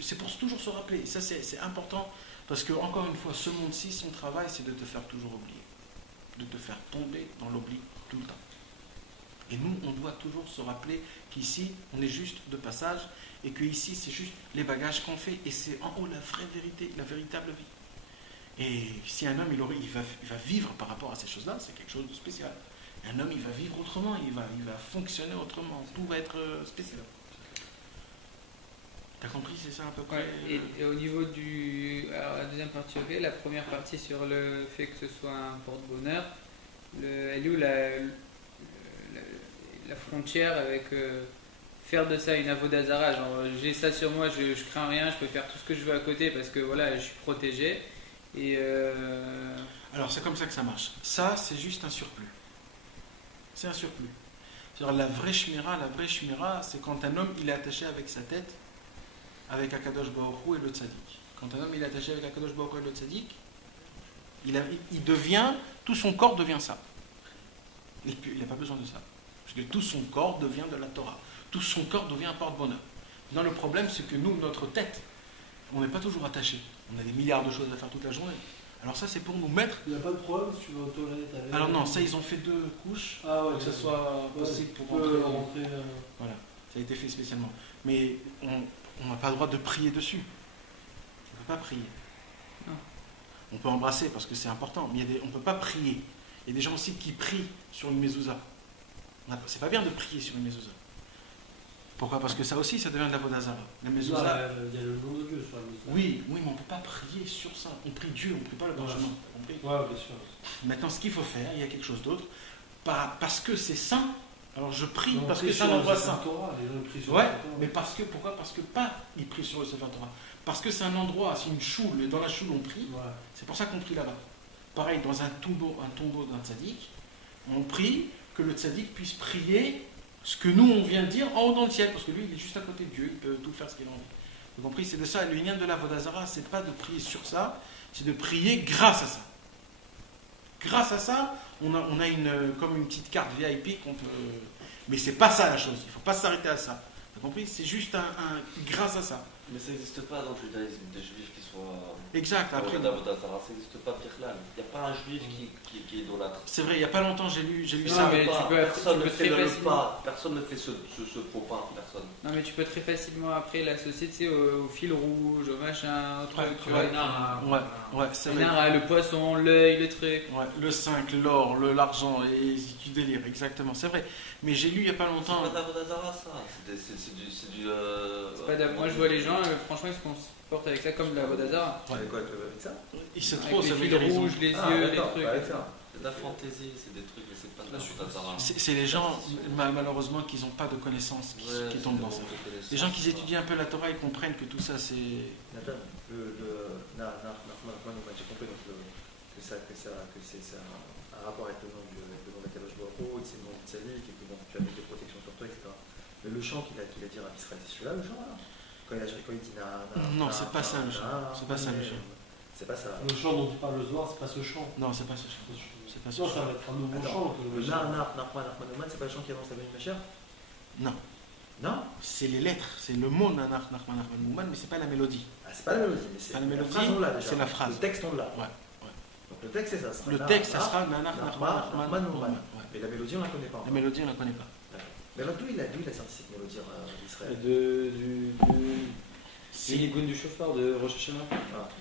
C'est pour toujours se rappeler. Et ça, c'est important. Parce que, encore une fois, ce monde-ci, son travail, c'est de te faire toujours oublier. De te faire tomber dans l'oubli tout le temps. Et nous, on doit toujours se rappeler qu'ici, on est juste de passage et qu'ici, c'est juste les bagages qu'on fait. Et c'est en haut la vraie vérité, la véritable vie. Et si un homme, il va vivre par rapport à ces choses-là, c'est quelque chose de spécial. Et un homme, il va vivre autrement, il va fonctionner autrement. Tout va être spécial. T'as compris, c'est ça à peu près Et au niveau alors, la deuxième partie, ok, la première partie sur le fait que ce soit un porte-bonheur, elle est où la frontière avec faire de ça une avodazara, genre j'ai ça sur moi, je crains rien, je peux faire tout ce que je veux à côté parce que voilà, je suis protégé. Et Alors c'est comme ça que ça marche. Ça, c'est juste un surplus. C'est un surplus. C'est-à-dire la vraie shmira, c'est quand un homme il est attaché avec sa tête, avec Akadosh Baruch Hu et le tzaddik. Quand un homme il est attaché avec Akadosh Baruch Hu et le tzaddik, il devient, tout son corps devient ça. Il n'a pas besoin de ça. Parce que tout son corps devient de la Torah. Tout son corps devient un porte-bonheur. Non, le problème, c'est que nous, notre tête, on n'est pas toujours attaché. On a des milliards de choses à faire toute la journée. Alors ça, c'est pour nous mettre... Il n'y a pas de problème si tu vas aux toilettes avec... Alors non, ça, ils ont fait 2 couches, ah ouais, pour que ça soit possible pour rentrer. Voilà, ça a été fait spécialement. Mais on n'a pas le droit de prier dessus. On ne peut pas prier. Non. On peut embrasser parce que c'est important, mais on ne peut pas prier. Il y a des gens aussi qui prient sur une mezouza. C'est pas bien de prier sur une mezouza. Pourquoi? Parce que ça aussi, ça devient de la vodazara. La mezouza. Il y a le nom de Dieu sur la mezouza. Oui, mais on ne peut pas prier sur ça. On prie Dieu, on ne prie pas le parchemin. Ouais, bien sûr. Maintenant, ce qu'il faut faire, il y a quelque chose d'autre. Parce que c'est saint, alors je prie On parce prie que c'est un sur endroit le saint. Torah, les gens prient sur Ouais, le Torah. mais pourquoi? Parce que pas ils prient sur le Sefer Torah. Parce que c'est un endroit, c'est une choule, et dans la choule on prie. Ouais. C'est pour ça qu'on prie là-bas. Pareil, dans un tombeau d'un tzaddik, on prie que le tzaddik puisse prier ce que nous on vient de dire en haut dans le ciel, parce que lui il est juste à côté de Dieu, il peut tout faire ce qu'il a envie. Vous comprenez? C'est de ça, le lien de la Vodazara, c'est pas de prier sur ça, c'est de prier grâce à ça. Grâce à ça, on a comme une petite carte VIP qu'on peut. Mais c'est pas ça la chose, il ne faut pas s'arrêter à ça. Vous compris? C'est juste grâce à ça. Mais ça n'existe pas dans le judaïsme, des juifs qui soient. Exact, après. Ça n'existe pas pire là. Il n'y a pas un juif qui est idolâtre. C'est vrai, il n'y a pas longtemps j'ai lu Non, ça. mais Personne tu ne peux fait très le facilement- pas. Personne ne fait ce faux pas. Personne. Non, mais tu peux très facilement après l'associer, tu sais, au fil rouge, au machin, au truc, Ouais, tu ouais. vois. Ouais, c'est Les vrai. nains, le poisson, l'œil, le truc. Ouais, le 5, l'or, l'argent, et du délire, exactement, c'est vrai. Mais j'ai lu il n'y a pas longtemps. C'est pas d'Avodazara ça. C'est du. C'est pas moi, je vois les gens, franchement, ils se comportent avec ça comme de la Vodazara. Ouais. Avec quoi avec ça? Il sait Avec trop, les ça veut fils dire ils ont- rouges, les Ah, yeux, les d'accord, trucs. pas avec ça. C'est de la fantaisie, c'est des trucs, mais c'est pas de la Vodazara. C'est les gens, malheureusement, qui n'ont pas de connaissances, qui tombent dans ça. Les gens qui étudient un peu la Torah, ils comprennent que tout ça, c'est. Nathan, j'ai compris donc, que c'est un rapport avec le nom d'Akadosh Baruch Hu, que c'est le nom du tzaddik, et que bon, tu as mis des protections sur toi, etc. Mais le chant qu'il a dit à Israël, c'est celui-là le chant là? Quand il dit Non, c'est pas ça le chant. C'est pas ça le chant. C'est pas ça. Le chant dont tu parles le soir, c'est pas ce chant. Non, c'est pas ce chant. C'est pas ce Non, ça chant. va être un nouveau Attends, chant. Le Nachman, c'est pas le chant qui annonce la venue de Mashiach? Non, Non? c'est les lettres, c'est le mot Nanach, Nachman, Nachman, Mouman, mais c'est pas la mélodie. Ah, c'est pas la mélodie, mais c'est Pas la mélodie, phrase on l'a déjà. c'est la phrase. Le texte on l'a. Ouais. Donc le texte c'est ça. Le texte, ça sera Nanach, Nachman, Nachman, Mouman. Ouais. Mais la mélodie on la connaît pas. La mélodie, on la connaît pas. Mais alors d'où il a sorti cette mélodie d'Israël? C'est les du chauffeur de Rosh Hashanah. Ah,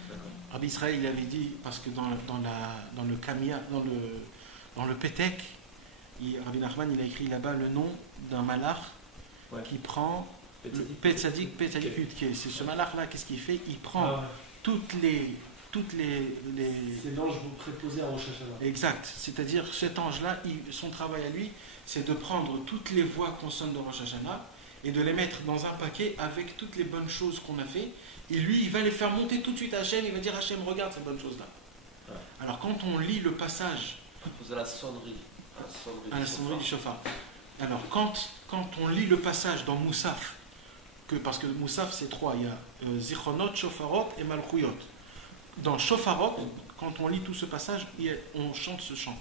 d'accord. Rabbi Israël, il avait dit, parce que dans le Kamia, dans le Pétek, Rabbi Nachman, il a écrit là-bas le nom d'un malach Ouais. qui prend le Petzadik Yudke. C'est ce malach-là, qu'est-ce qu'il fait? Il prend Ah ouais. toutes les C'est l'ange préposé à Rosh Hashanah. Exact. C'est-à-dire, cet ange-là, son travail à lui, c'est de prendre toutes les voix consonnes de Rosh Hashanah et de les mettre dans un paquet avec toutes les bonnes choses qu'on a fait. Et lui, il va les faire monter tout de suite à Hachem. Il va dire, Hachem, regarde ces bonnes choses-là. Ouais. Alors, quand on lit le passage Faisait la sonnerie. à la sonnerie du shofar, alors quand on lit le passage dans Moussaf, parce que Moussaf, c'est 3, il y a Zichronot, Shofarot et Malchuyot. Dans Shofarot, quand on lit tout ce passage, on chante ce chant.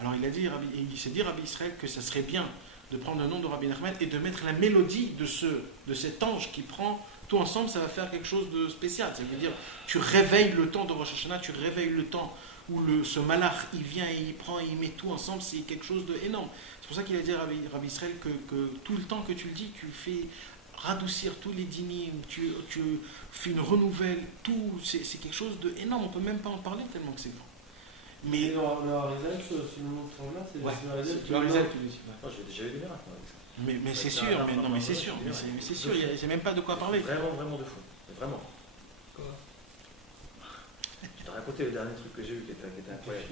Alors il s'est dit Rabbi Israël que ça serait bien de prendre le nom de Rabbi Nachman et de mettre la mélodie de cet ange qui prend tout ensemble, ça va faire quelque chose de spécial. Ça veut dire, tu réveilles le temps de Rosh Hashanah, tu réveilles le temps où ce malach, il vient et il prend et il met tout ensemble, c'est quelque chose d'énorme. C'est pour ça qu'il a dit à Rabbi Israël que tout le temps que tu le dis, tu fais radoucir tous les dynimes, tu fais une renouvelle, tout, c'est quelque chose d'énorme, on ne peut même pas en parler tellement que c'est grand. Mais le Harizal, c'est le nom de son là, c'est ouais, le Harizal c'est qui le Harizal, le tu dis. Ouais. Moi, j'ai déjà eu des miracles avec ça. Mais c'est Ouais, sûr, non, mais non, non, mais non, c'est non, sûr, non, mais non, c'est sûr, il n'y a même pas de quoi parler. Vraiment, vraiment de fou. Vraiment. Je t'ai raconté le dernier truc que j'ai eu qui était incroyable.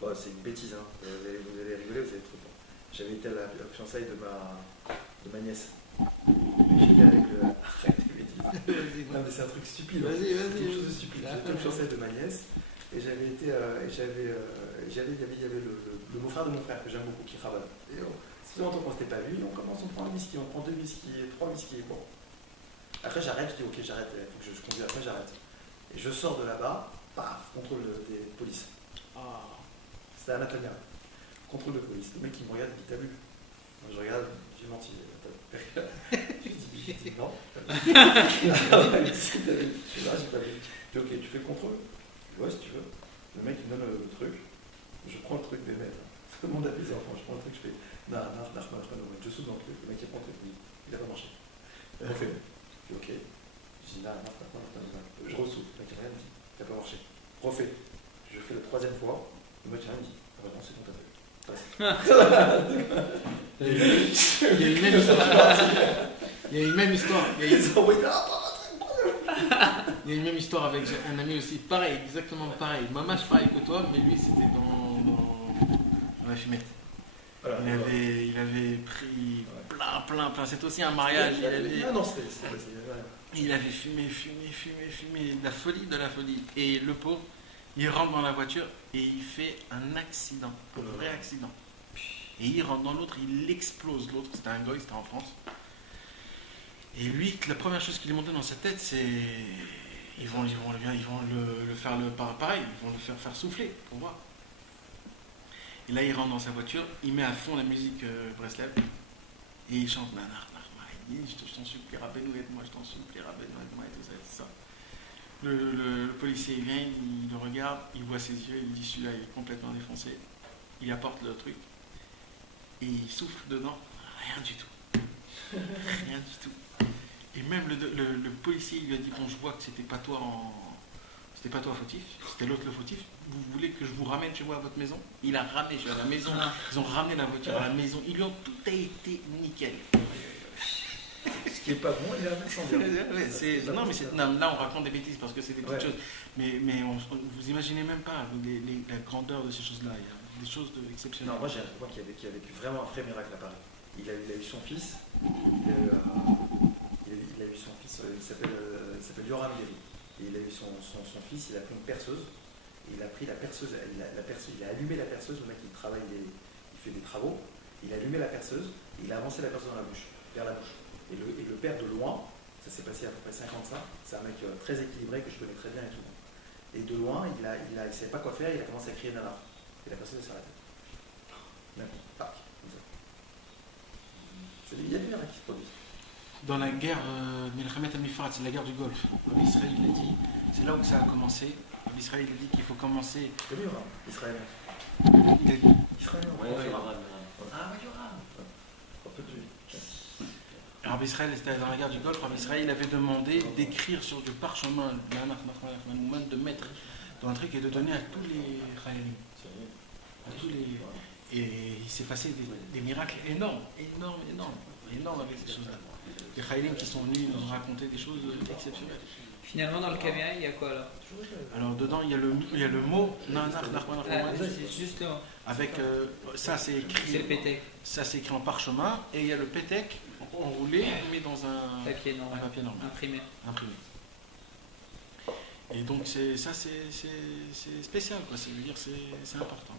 Bon, c'est une bêtise, hein. Vous allez rigoler, vous allez être bon. J'avais été à la fiançailles de ma nièce. J'étais avec le. Arrête tes bêtises. Non, mais c'est un truc stupide. Vas-y, C'est quelque chose de stupide. J'étais à la fiançailles de ma nièce et il y avait le beau-frère de mon frère que j'aime beaucoup qui travaille. Et ça fait longtemps qu'on ne s'était pas vu, et on prend un whisky, on prend 2 whiskies, 3 whiskies. Bon. Après, j'arrête, je dis ok, j'arrête, il faut que je conduise, après, j'arrête. Et je sors de là-bas, paf, contrôle des polices. C'était à Natania. Contrôle de police. Le mec, il me regarde, il dit t'as vu? Moi, je regarde, j'ai menti. Je dis non. Il dit si, t'as vu? Je suis là, j'ai pas vu. Je dis ok, tu fais le contrôle? Je dis ouais, si tu veux. Le mec, il me donne le truc. Je prends le truc des mecs. Tout le monde a plaisir. Je prends le truc, je fais non, je saute dans le truc. Le mec, il prend le truc, il a pas marché. Refais. Je dis ok. Je dis non. Je ressoute. Le mec, il rien dit. Ça n'a pas marché. Refais. Je fais la 3e fois. Le mec, il rien dit. Ah bah non, c'est bon, t'as fait. Il y a une même histoire. Il y a une même histoire. Il y a une même histoire avec un ami aussi. Pareil, exactement pareil. Maman, je pareil que toi, mais lui, c'était dans la fumette. Voilà, Il avait pris plein. C'est aussi un mariage. Il avait fumé, de la folie. Et le pauvre, il rentre dans la voiture et il fait un accident, un vrai accident. Et il rentre dans l'autre, il explose l'autre. C'était un goy, c'était en France. Et lui, la première chose qui lui montait dans sa tête, c'est ils vont le faire pareil, ils vont le faire souffler pour voir. Et là, il rentre dans sa voiture, il met à fond la musique Breslev et il chante je t'en supplie, Rabbeinu aide-moi, je t'en supplie, Rabbeinu aide-moi, et tout ça. Le policier il vient, il le regarde, il voit ses yeux, il dit celui-là il est complètement défoncé. Il apporte le truc et il souffle dedans, rien du tout. Rien du tout. Et même le policier il lui a dit bon, je vois que c'était pas toi fautif, c'était l'autre le fautif. Vous voulez que je vous ramène chez moi à votre maison? Il a ramené chez à la maison. Ils ont ramené la voiture à la maison. Tout a été nickel. Ce qui est pas bon, il a même sans dire. Là on raconte des bêtises parce que c'est des petites choses. Mais vous imaginez même pas la grandeur de ces choses-là. Il y a des choses exceptionnelles. Non, moi j'ai un copain qui a vécu vraiment un vrai miracle à Paris. Il a eu son fils. Il a eu son fils. Il s'appelle Yoram Gary. Et il a eu son fils. Il a pris une perceuse. Et il a pris la perceuse. Il a allumé la perceuse. Le mec il travaille, il fait des travaux. Il a allumé la perceuse. Et il a avancé la perceuse vers la bouche. Et le père de loin, ça s'est passé à peu près 50 ans, c'est un mec très équilibré que je connais très bien et tout. Et de loin, il ne savait pas quoi faire, il a commencé à crier Nana. Et la personne s'est arrêtée. Tac, comme ça. Il y a des miracles qui se produisent. Dans la guerre Milchamet al-Mifrat, c'est la guerre du Golfe. Israël l'a dit, c'est là où ça a commencé. Israël a dit qu'il faut commencer. C'est lui, Israël. Il a dit. Israël, Ah, Yoram. Un peu de lui. Rabbi Israël était dans la guerre du Golfe. Rabbi Israël avait demandé d'écrire sur du parchemin, de mettre dans un truc et de donner à tous les Khayalim. Et il s'est passé des miracles énormes avec ces choses-là. Les Khayalim qui sont venus nous raconter des choses exceptionnelles. Finalement, dans le caméra, il y a quoi là? Alors dedans, il y a le mot c'est juste le... avec ça c'est écrit. C'est le pétec. Ça c'est écrit en parchemin et il y a le pétec enroulé mais dans un papier normal. Imprimé. Et donc c'est spécial quoi. Ça veut dire c'est important.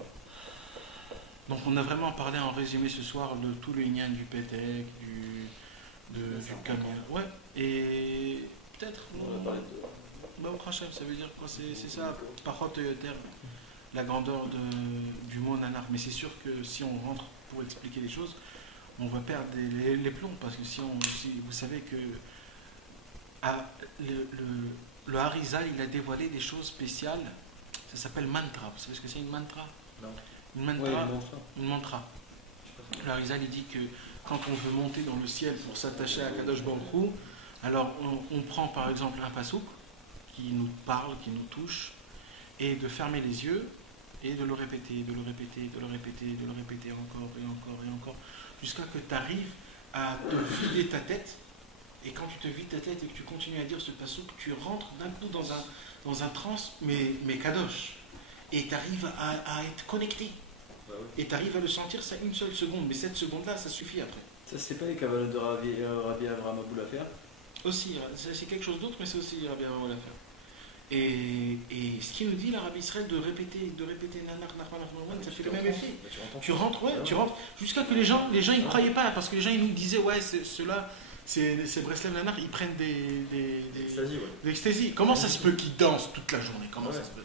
Donc on a vraiment parlé en résumé ce soir de tout le lien du pétec, du caméra. Ouais. Et peut-être. Au Hachem, ça veut dire quoi? C'est ça, parfois la grandeur du mot nanar. Mais c'est sûr que si on rentre pour expliquer les choses, on va perdre les plombs. Parce que si vous savez que le Harizal, il a dévoilé des choses spéciales. Ça s'appelle mantra. Vous savez ce que c'est une mantra? Non. Une mantra. Une mantra. Le Harizal, il dit que quand on veut monter dans le ciel pour s'attacher à Kadosh Baruch Hu, alors on prend par exemple un pasouk qui nous parle, qui nous touche, et de fermer les yeux et de le répéter, de le répéter, de le répéter, de le répéter encore et encore et encore, jusqu'à que tu arrives à te vider ta tête. Et quand tu te vides ta tête et que tu continues à dire ce pasouk, tu rentres d'un coup dans un trance, mais kadosh. Et tu arrives à être connecté. Bah oui. Et tu arrives à le sentir, ça une seule seconde. Mais cette seconde-là, ça suffit après. Ça, c'est pas les cavales de Rabbi Avraham Abou Lafer. Aussi, c'est quelque chose d'autre, mais c'est aussi Rabbi Avraham l'affaire. Et ce qu'il nous dit, l'Arabie Israël, de répéter Nanar, Nachman, Nachman, ça fait le même effet. Bah, tu rentres. Tu rentres, ouais, tu rentres, jusqu'à que les gens ils croyaient pas, parce que les gens ils nous disaient, ouais, ceux-là, c'est Breslev Nanar, ils prennent des Ecstasy, ouais. d'ecstasy. Comment ça se peut qu'ils dansent toute la journée? Comment Ouais. ça se peut?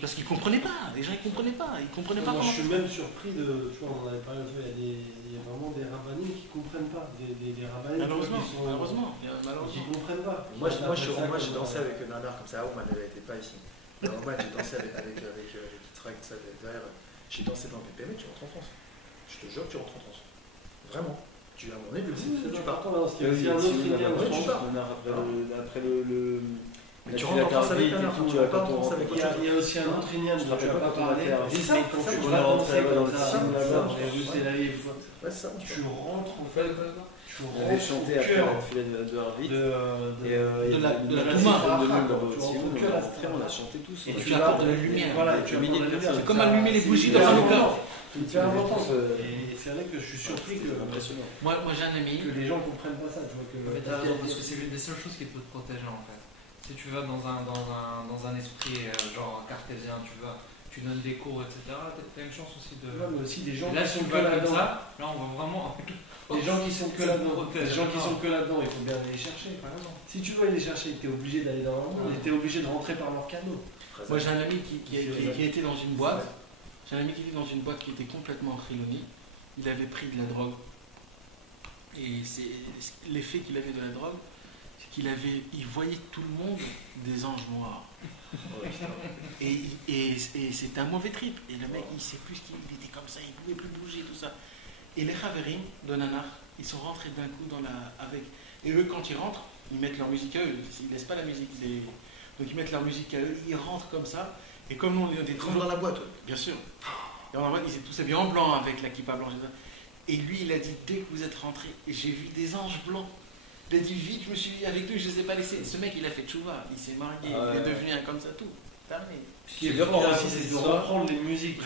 Parce qu'ils comprenaient pas, les gens ils comprenaient pas Moi, comment je ça suis se même surpris de. Tu vois, on en avait parlé, il y a vraiment des rabbinim qui ne comprennent pas. Des rabbinim Malheureusement, qui sont. malheureusement. Qui ne comprennent pas. Moi, j'ai dansé avec Nanar comme ça. Oman n'était pas ici. Oman, j'ai dansé avec Yitzhak, ça derrière. J'ai dansé dans le PPM, tu rentres en France. Je te jure, tu rentres en France. Vraiment. Tu as mon nez, tu pars. Parce qu'il y a aussi un autre Indian. Ouais, tu pars. Après le. Mais tu rentres en France avec Nanar, tu rentres pas en France avec autre chose. Il y a aussi un autre Indian, Je dont me tu rappelle n'as pas pas comment parlé. faire. C'est ça, quand ça, tu je vas danser dans comme le ça, film, là-bas, là-bas, j'ai vu c'est la livre. Ouais, c'est ça. Tu rentres en fait. Tu On avait rentres chanté au après cœur la filet de Harvey. de la la Touma. On a chanté tous. Et tu apportes de la lumière. Voilà, tu as mis des lumières. C'est comme allumer les bougies dans le cœur. C'est hyper important. Et c'est vrai que je suis surpris que Impressionnant. Moi j'ai un ami. les gens ne comprennent pas ça. Tu vois, Mais t'as raison, parce que c'est l'une des seules choses qui peut te protéger en fait. Si tu vas dans un esprit genre cartésien, tu donnes des cours, etc., t'as une chance aussi de. mais aussi des gens Là, qui si sont tu que vas comme là-dedans. ça, là on va vraiment. Des gens qui sont que là-dedans. protège. Des gens qui sont que là-dedans, il faut bien aller les chercher. Par exemple. Si tu veux aller les chercher, tu es obligé d'aller dans leur monde, tu es obligé de rentrer par leur canot. Moi j'ai un ami qui était dans une boîte. J'ai un ami qui était dans une boîte qui était complètement chiloni. Il avait pris de la drogue. Et l'effet qu'il avait de la drogue, c'est il voyait tout le monde des anges noirs. Et c'était un mauvais trip. Et le mec, il sait plus qu'il était comme ça, il pouvait plus bouger, tout ça. Et les Haverim de Nanar, ils sont rentrés d'un coup avec. Et eux, quand ils rentrent, ils mettent leur musique à eux. Ils laissent pas la musique donc ils mettent leur musique à eux, ils rentrent comme ça. Et comme nous, on était Rentre dans la boîte, ouais. bien sûr. Et dans la boîte, ils étaient tous habillés en blanc avec la kippa blanche. Et lui, il a dit, dès que vous êtes rentrés, j'ai vu des anges blancs. Il a dit, vite, je me suis avec lui, je ne les ai pas laissés. Ce mec, il a fait tchouva, il s'est marié, il est devenu un comme ça, tout. Terminé. Ce qui est fort aussi, c'est de reprendre les musiques.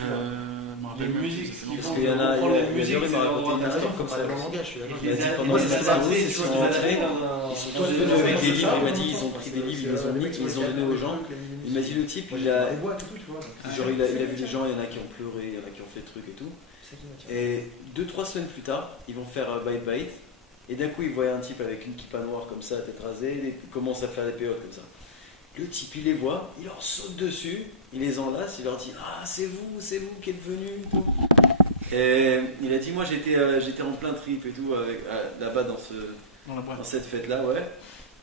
Les musiques, ce qu'ils Parce font, qu'il y en a, reprendre les il y a musiques, Yorim c'est m'a l'endroit raconté une de histoire la comme Comme ça. ça, le langage, je suis d'accord. Il les a pendant les intégrés, ils tu sont vois, tu vas rentrés, aller dans un- Ils sont dans tous une venus avec des livres, il m'a dit, organisation. ils ont pris des livres, ils les ont mis, ils les ont donnés aux gens. Il m'a dit, le type, il a, Les boîtes et tout, tu vois. genre, il a vu des gens, il y en a qui ont pleuré, il y en a qui ont fait trucs et tout. C'est ça qui m'attire. Et 2-3 semaines plus tard, ils vont faire Bite Bite. Et d'un coup, ils voient un type avec une kippa noire comme ça, tête rasée, il commence à faire des péotes comme ça. Le type, il les voit, il leur saute dessus, il les enlace, il leur dit, ah, c'est vous qui êtes venus. Et il a dit, moi j'étais en plein trip et tout, là-bas dans cette fête-là, ouais.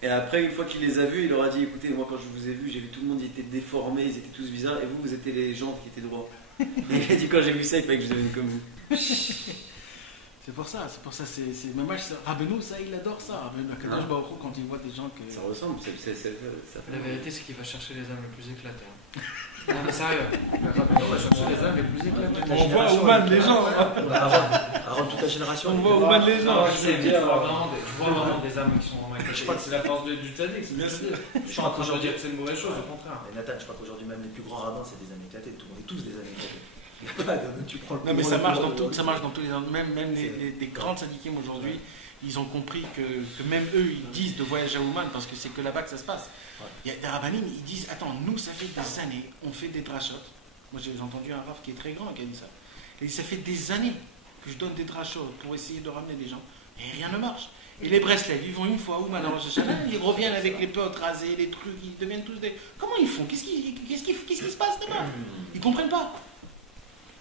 Et après, une fois qu'il les a vus, il leur a dit, écoutez, moi quand je vous ai vus, j'ai vu tout le monde, ils étaient déformés, ils étaient tous bizarres, et vous étiez les gens qui étaient droits. Et il a dit, quand j'ai vu ça, il fallait que je devienne comme vous. C'est pour ça, c'est même Rabbeinu, ça, il adore ça. Rabbeinu Akadosh Baruch Hu, quand il voit des gens que. Ça ressemble, ça fait La vérité, c'est qu'il va chercher les âmes les plus éclatées. Non, mais sérieux. On va chercher les âmes les plus éclatées. On voit Ouman les gens. Avant toute la génération. On voit Ouman les gens. Je vois vraiment des âmes qui sont vraiment éclatées. Je crois que c'est la force du tzaddik, c'est bien sûr. Je suis en train de dire que c'est une mauvaise chose, au contraire. Et Nathan, je crois qu'aujourd'hui, même les plus grands rabbins, c'est des âmes éclatées. Tout le monde est tous des âmes éclatées. Il y a pas de- tu prends le Non mais plus ça grand, marche le dans plus grand, tout, ça marche dans tous les même les grandes syndiqués aujourd'hui, ils ont compris que même eux ils disent de voyage à Ouman parce que c'est que là-bas que ça se passe. Il y a des rabbinim, ils disent attends, nous ça fait des années, on fait des drachot. Moi j'ai entendu un rav qui est très grand qui a dit ça. Il dit ça fait des années que je donne des drachot pour essayer de ramener des gens et rien ne marche. Et les Breslev, ils vont une fois à Ouman à Rosh Hashanah, ils reviennent avec les potes rasés, les trucs, ils deviennent tous des. Comment ils font Qu'est-ce qui se passe là-bas Ils comprennent pas.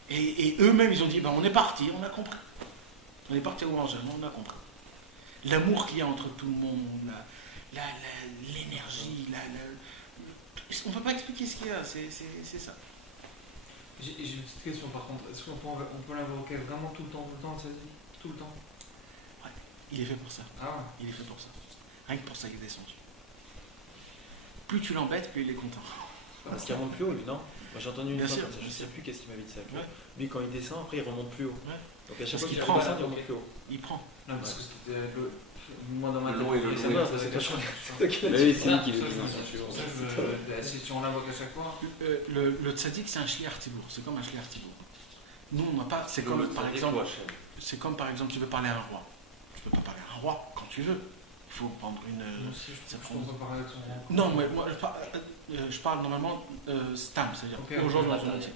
Et eux-mêmes, ils ont dit, ben, on est parti, on a compris. On est parti à Ouangel, on a compris. L'amour qu'il y a entre tout le monde, l'énergie, on ne peut pas expliquer ce qu'il y a, c'est ça. J'ai une petite question par contre. Est-ce qu'on peut l'invoquer vraiment tout le temps, ça dit tout le temps? Il est fait pour ça. Ah, Il est fait pour ça. Rien que pour ça, il est descendu. Plus tu l'embêtes, plus il est content. Parce qu'il remonte plus haut, lui, non? Moi j'ai entendu une Bien fois sûr, comme ça, je bien sais sûr. plus qu'est-ce qu'il m'avait dit ça. Ouais. Lui, quand il descend, après il remonte plus haut. Ouais. Donc à chaque Parce fois qu'il qu'il prend, prend ça, il remonte plus haut. Il prend. non, parce que c'était moi dans ma Le long et le tête, long. ça Non, me c'est posait toi, question. Mais oui, c'est lui qui Ça, le je me- dit. c'est pour ça que je si on l'invoque à chaque fois. Le tzaddik, c'est un shliach tibour. C'est comme un shliach tibour. Nous, on n'a pas. C'est comme, par exemple, c'est comme par exemple, tu veux parler à un roi. Tu peux pas parler à un roi quand tu veux. Il faut prendre une. Moi aussi, ça je prend- pense qu'on parle avec son roi. Non, mais moi, je parle normalement stam, c'est-à-dire Ok, aujourd'hui ok. dans son métier.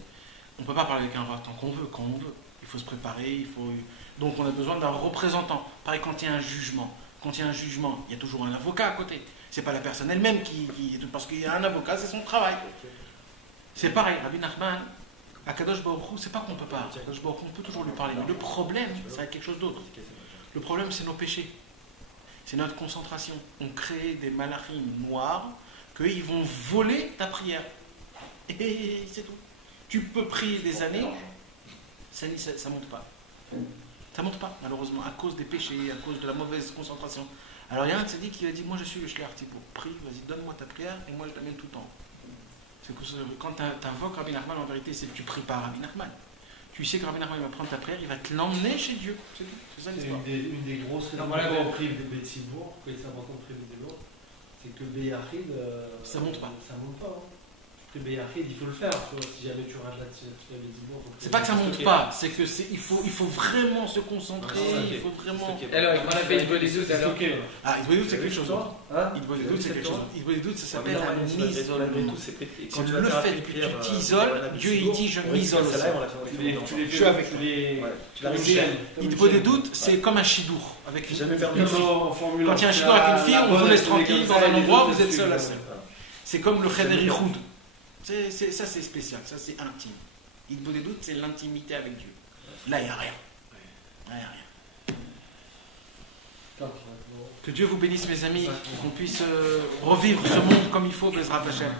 On ne peut pas parler avec un roi tant qu'on veut, quand on veut. Il faut se préparer, il faut. Donc on a besoin d'un représentant. Pareil quand il y a un jugement. Quand il y a un jugement, il y a toujours un avocat à côté. C'est pas la personne elle-même qui parce qu'il y a un avocat, c'est son travail. C'est pareil, Rabbi Nachman, à Kadosh Baruch Hu, c'est pas qu'on peut pas. Kadosh Baruch Hu, on peut toujours lui parler. Mais le problème, c'est quelque chose d'autre. Le problème, c'est nos péchés. C'est notre concentration. On crée des malachim noirs qu'ils vont voler ta prière. Et c'est tout. Tu peux prier des années, ça ne monte pas. Ça ne monte pas, malheureusement, à cause des péchés, à cause de la mauvaise concentration. Alors il y a un tzaddik qui a dit, moi je suis le shliach tibour, prie, vas-y, donne-moi ta prière et moi je t'amène tout le temps. C'est que quand tu invoques Rabbi Nachman, en vérité, c'est que tu pries par Rabbi Nachman. Tu sais que Rabbi Nachman il va prendre ta prière, il va te l'emmener chez Dieu. C'est tout. C'est ça C'est l'histoire. une des grosses raisons voilà, pourquoi mais- on prie des Betsibourg, pourquoi c'est important de prier des Betsibourg, c'est que Beyachid, Ça monte pas. Ça monte pas. Hein. Que Beyachid, il faut le faire, tu vois, si jamais tu rates la Betsibourg. C'est pas que ça monte pas, c'est que il faut vraiment se concentrer, Ouais, il faut vraiment. Alors, on a fait une bonne étude alors. Ah, il doit c'est quelque chose. Hein Il doit c'est quelque chose. Il doit ça s'appelle Ouais, la mais non, mise. malgré tout, c'est pété. C'est le fait que tu t'isoles, Dieu il dit je m'isole. Tu suis avec les Tu l'as Il te pose des doutes, c'est comme un chidour avec une Jamais une perdu. fille. Quand Quand il y a un chidour avec une fille, on vous laisse tranquille dans un endroit, vous êtes seul à seul. C'est comme le Cheder Yichud. Ça c'est spécial, ça c'est intime. Il te pose des doutes, c'est l'intimité avec Dieu. Là il n'y a rien. Là il n'y a rien. Que Dieu vous bénisse mes amis, qu'on puisse revivre ce monde comme il faut, Bezrat Hashem.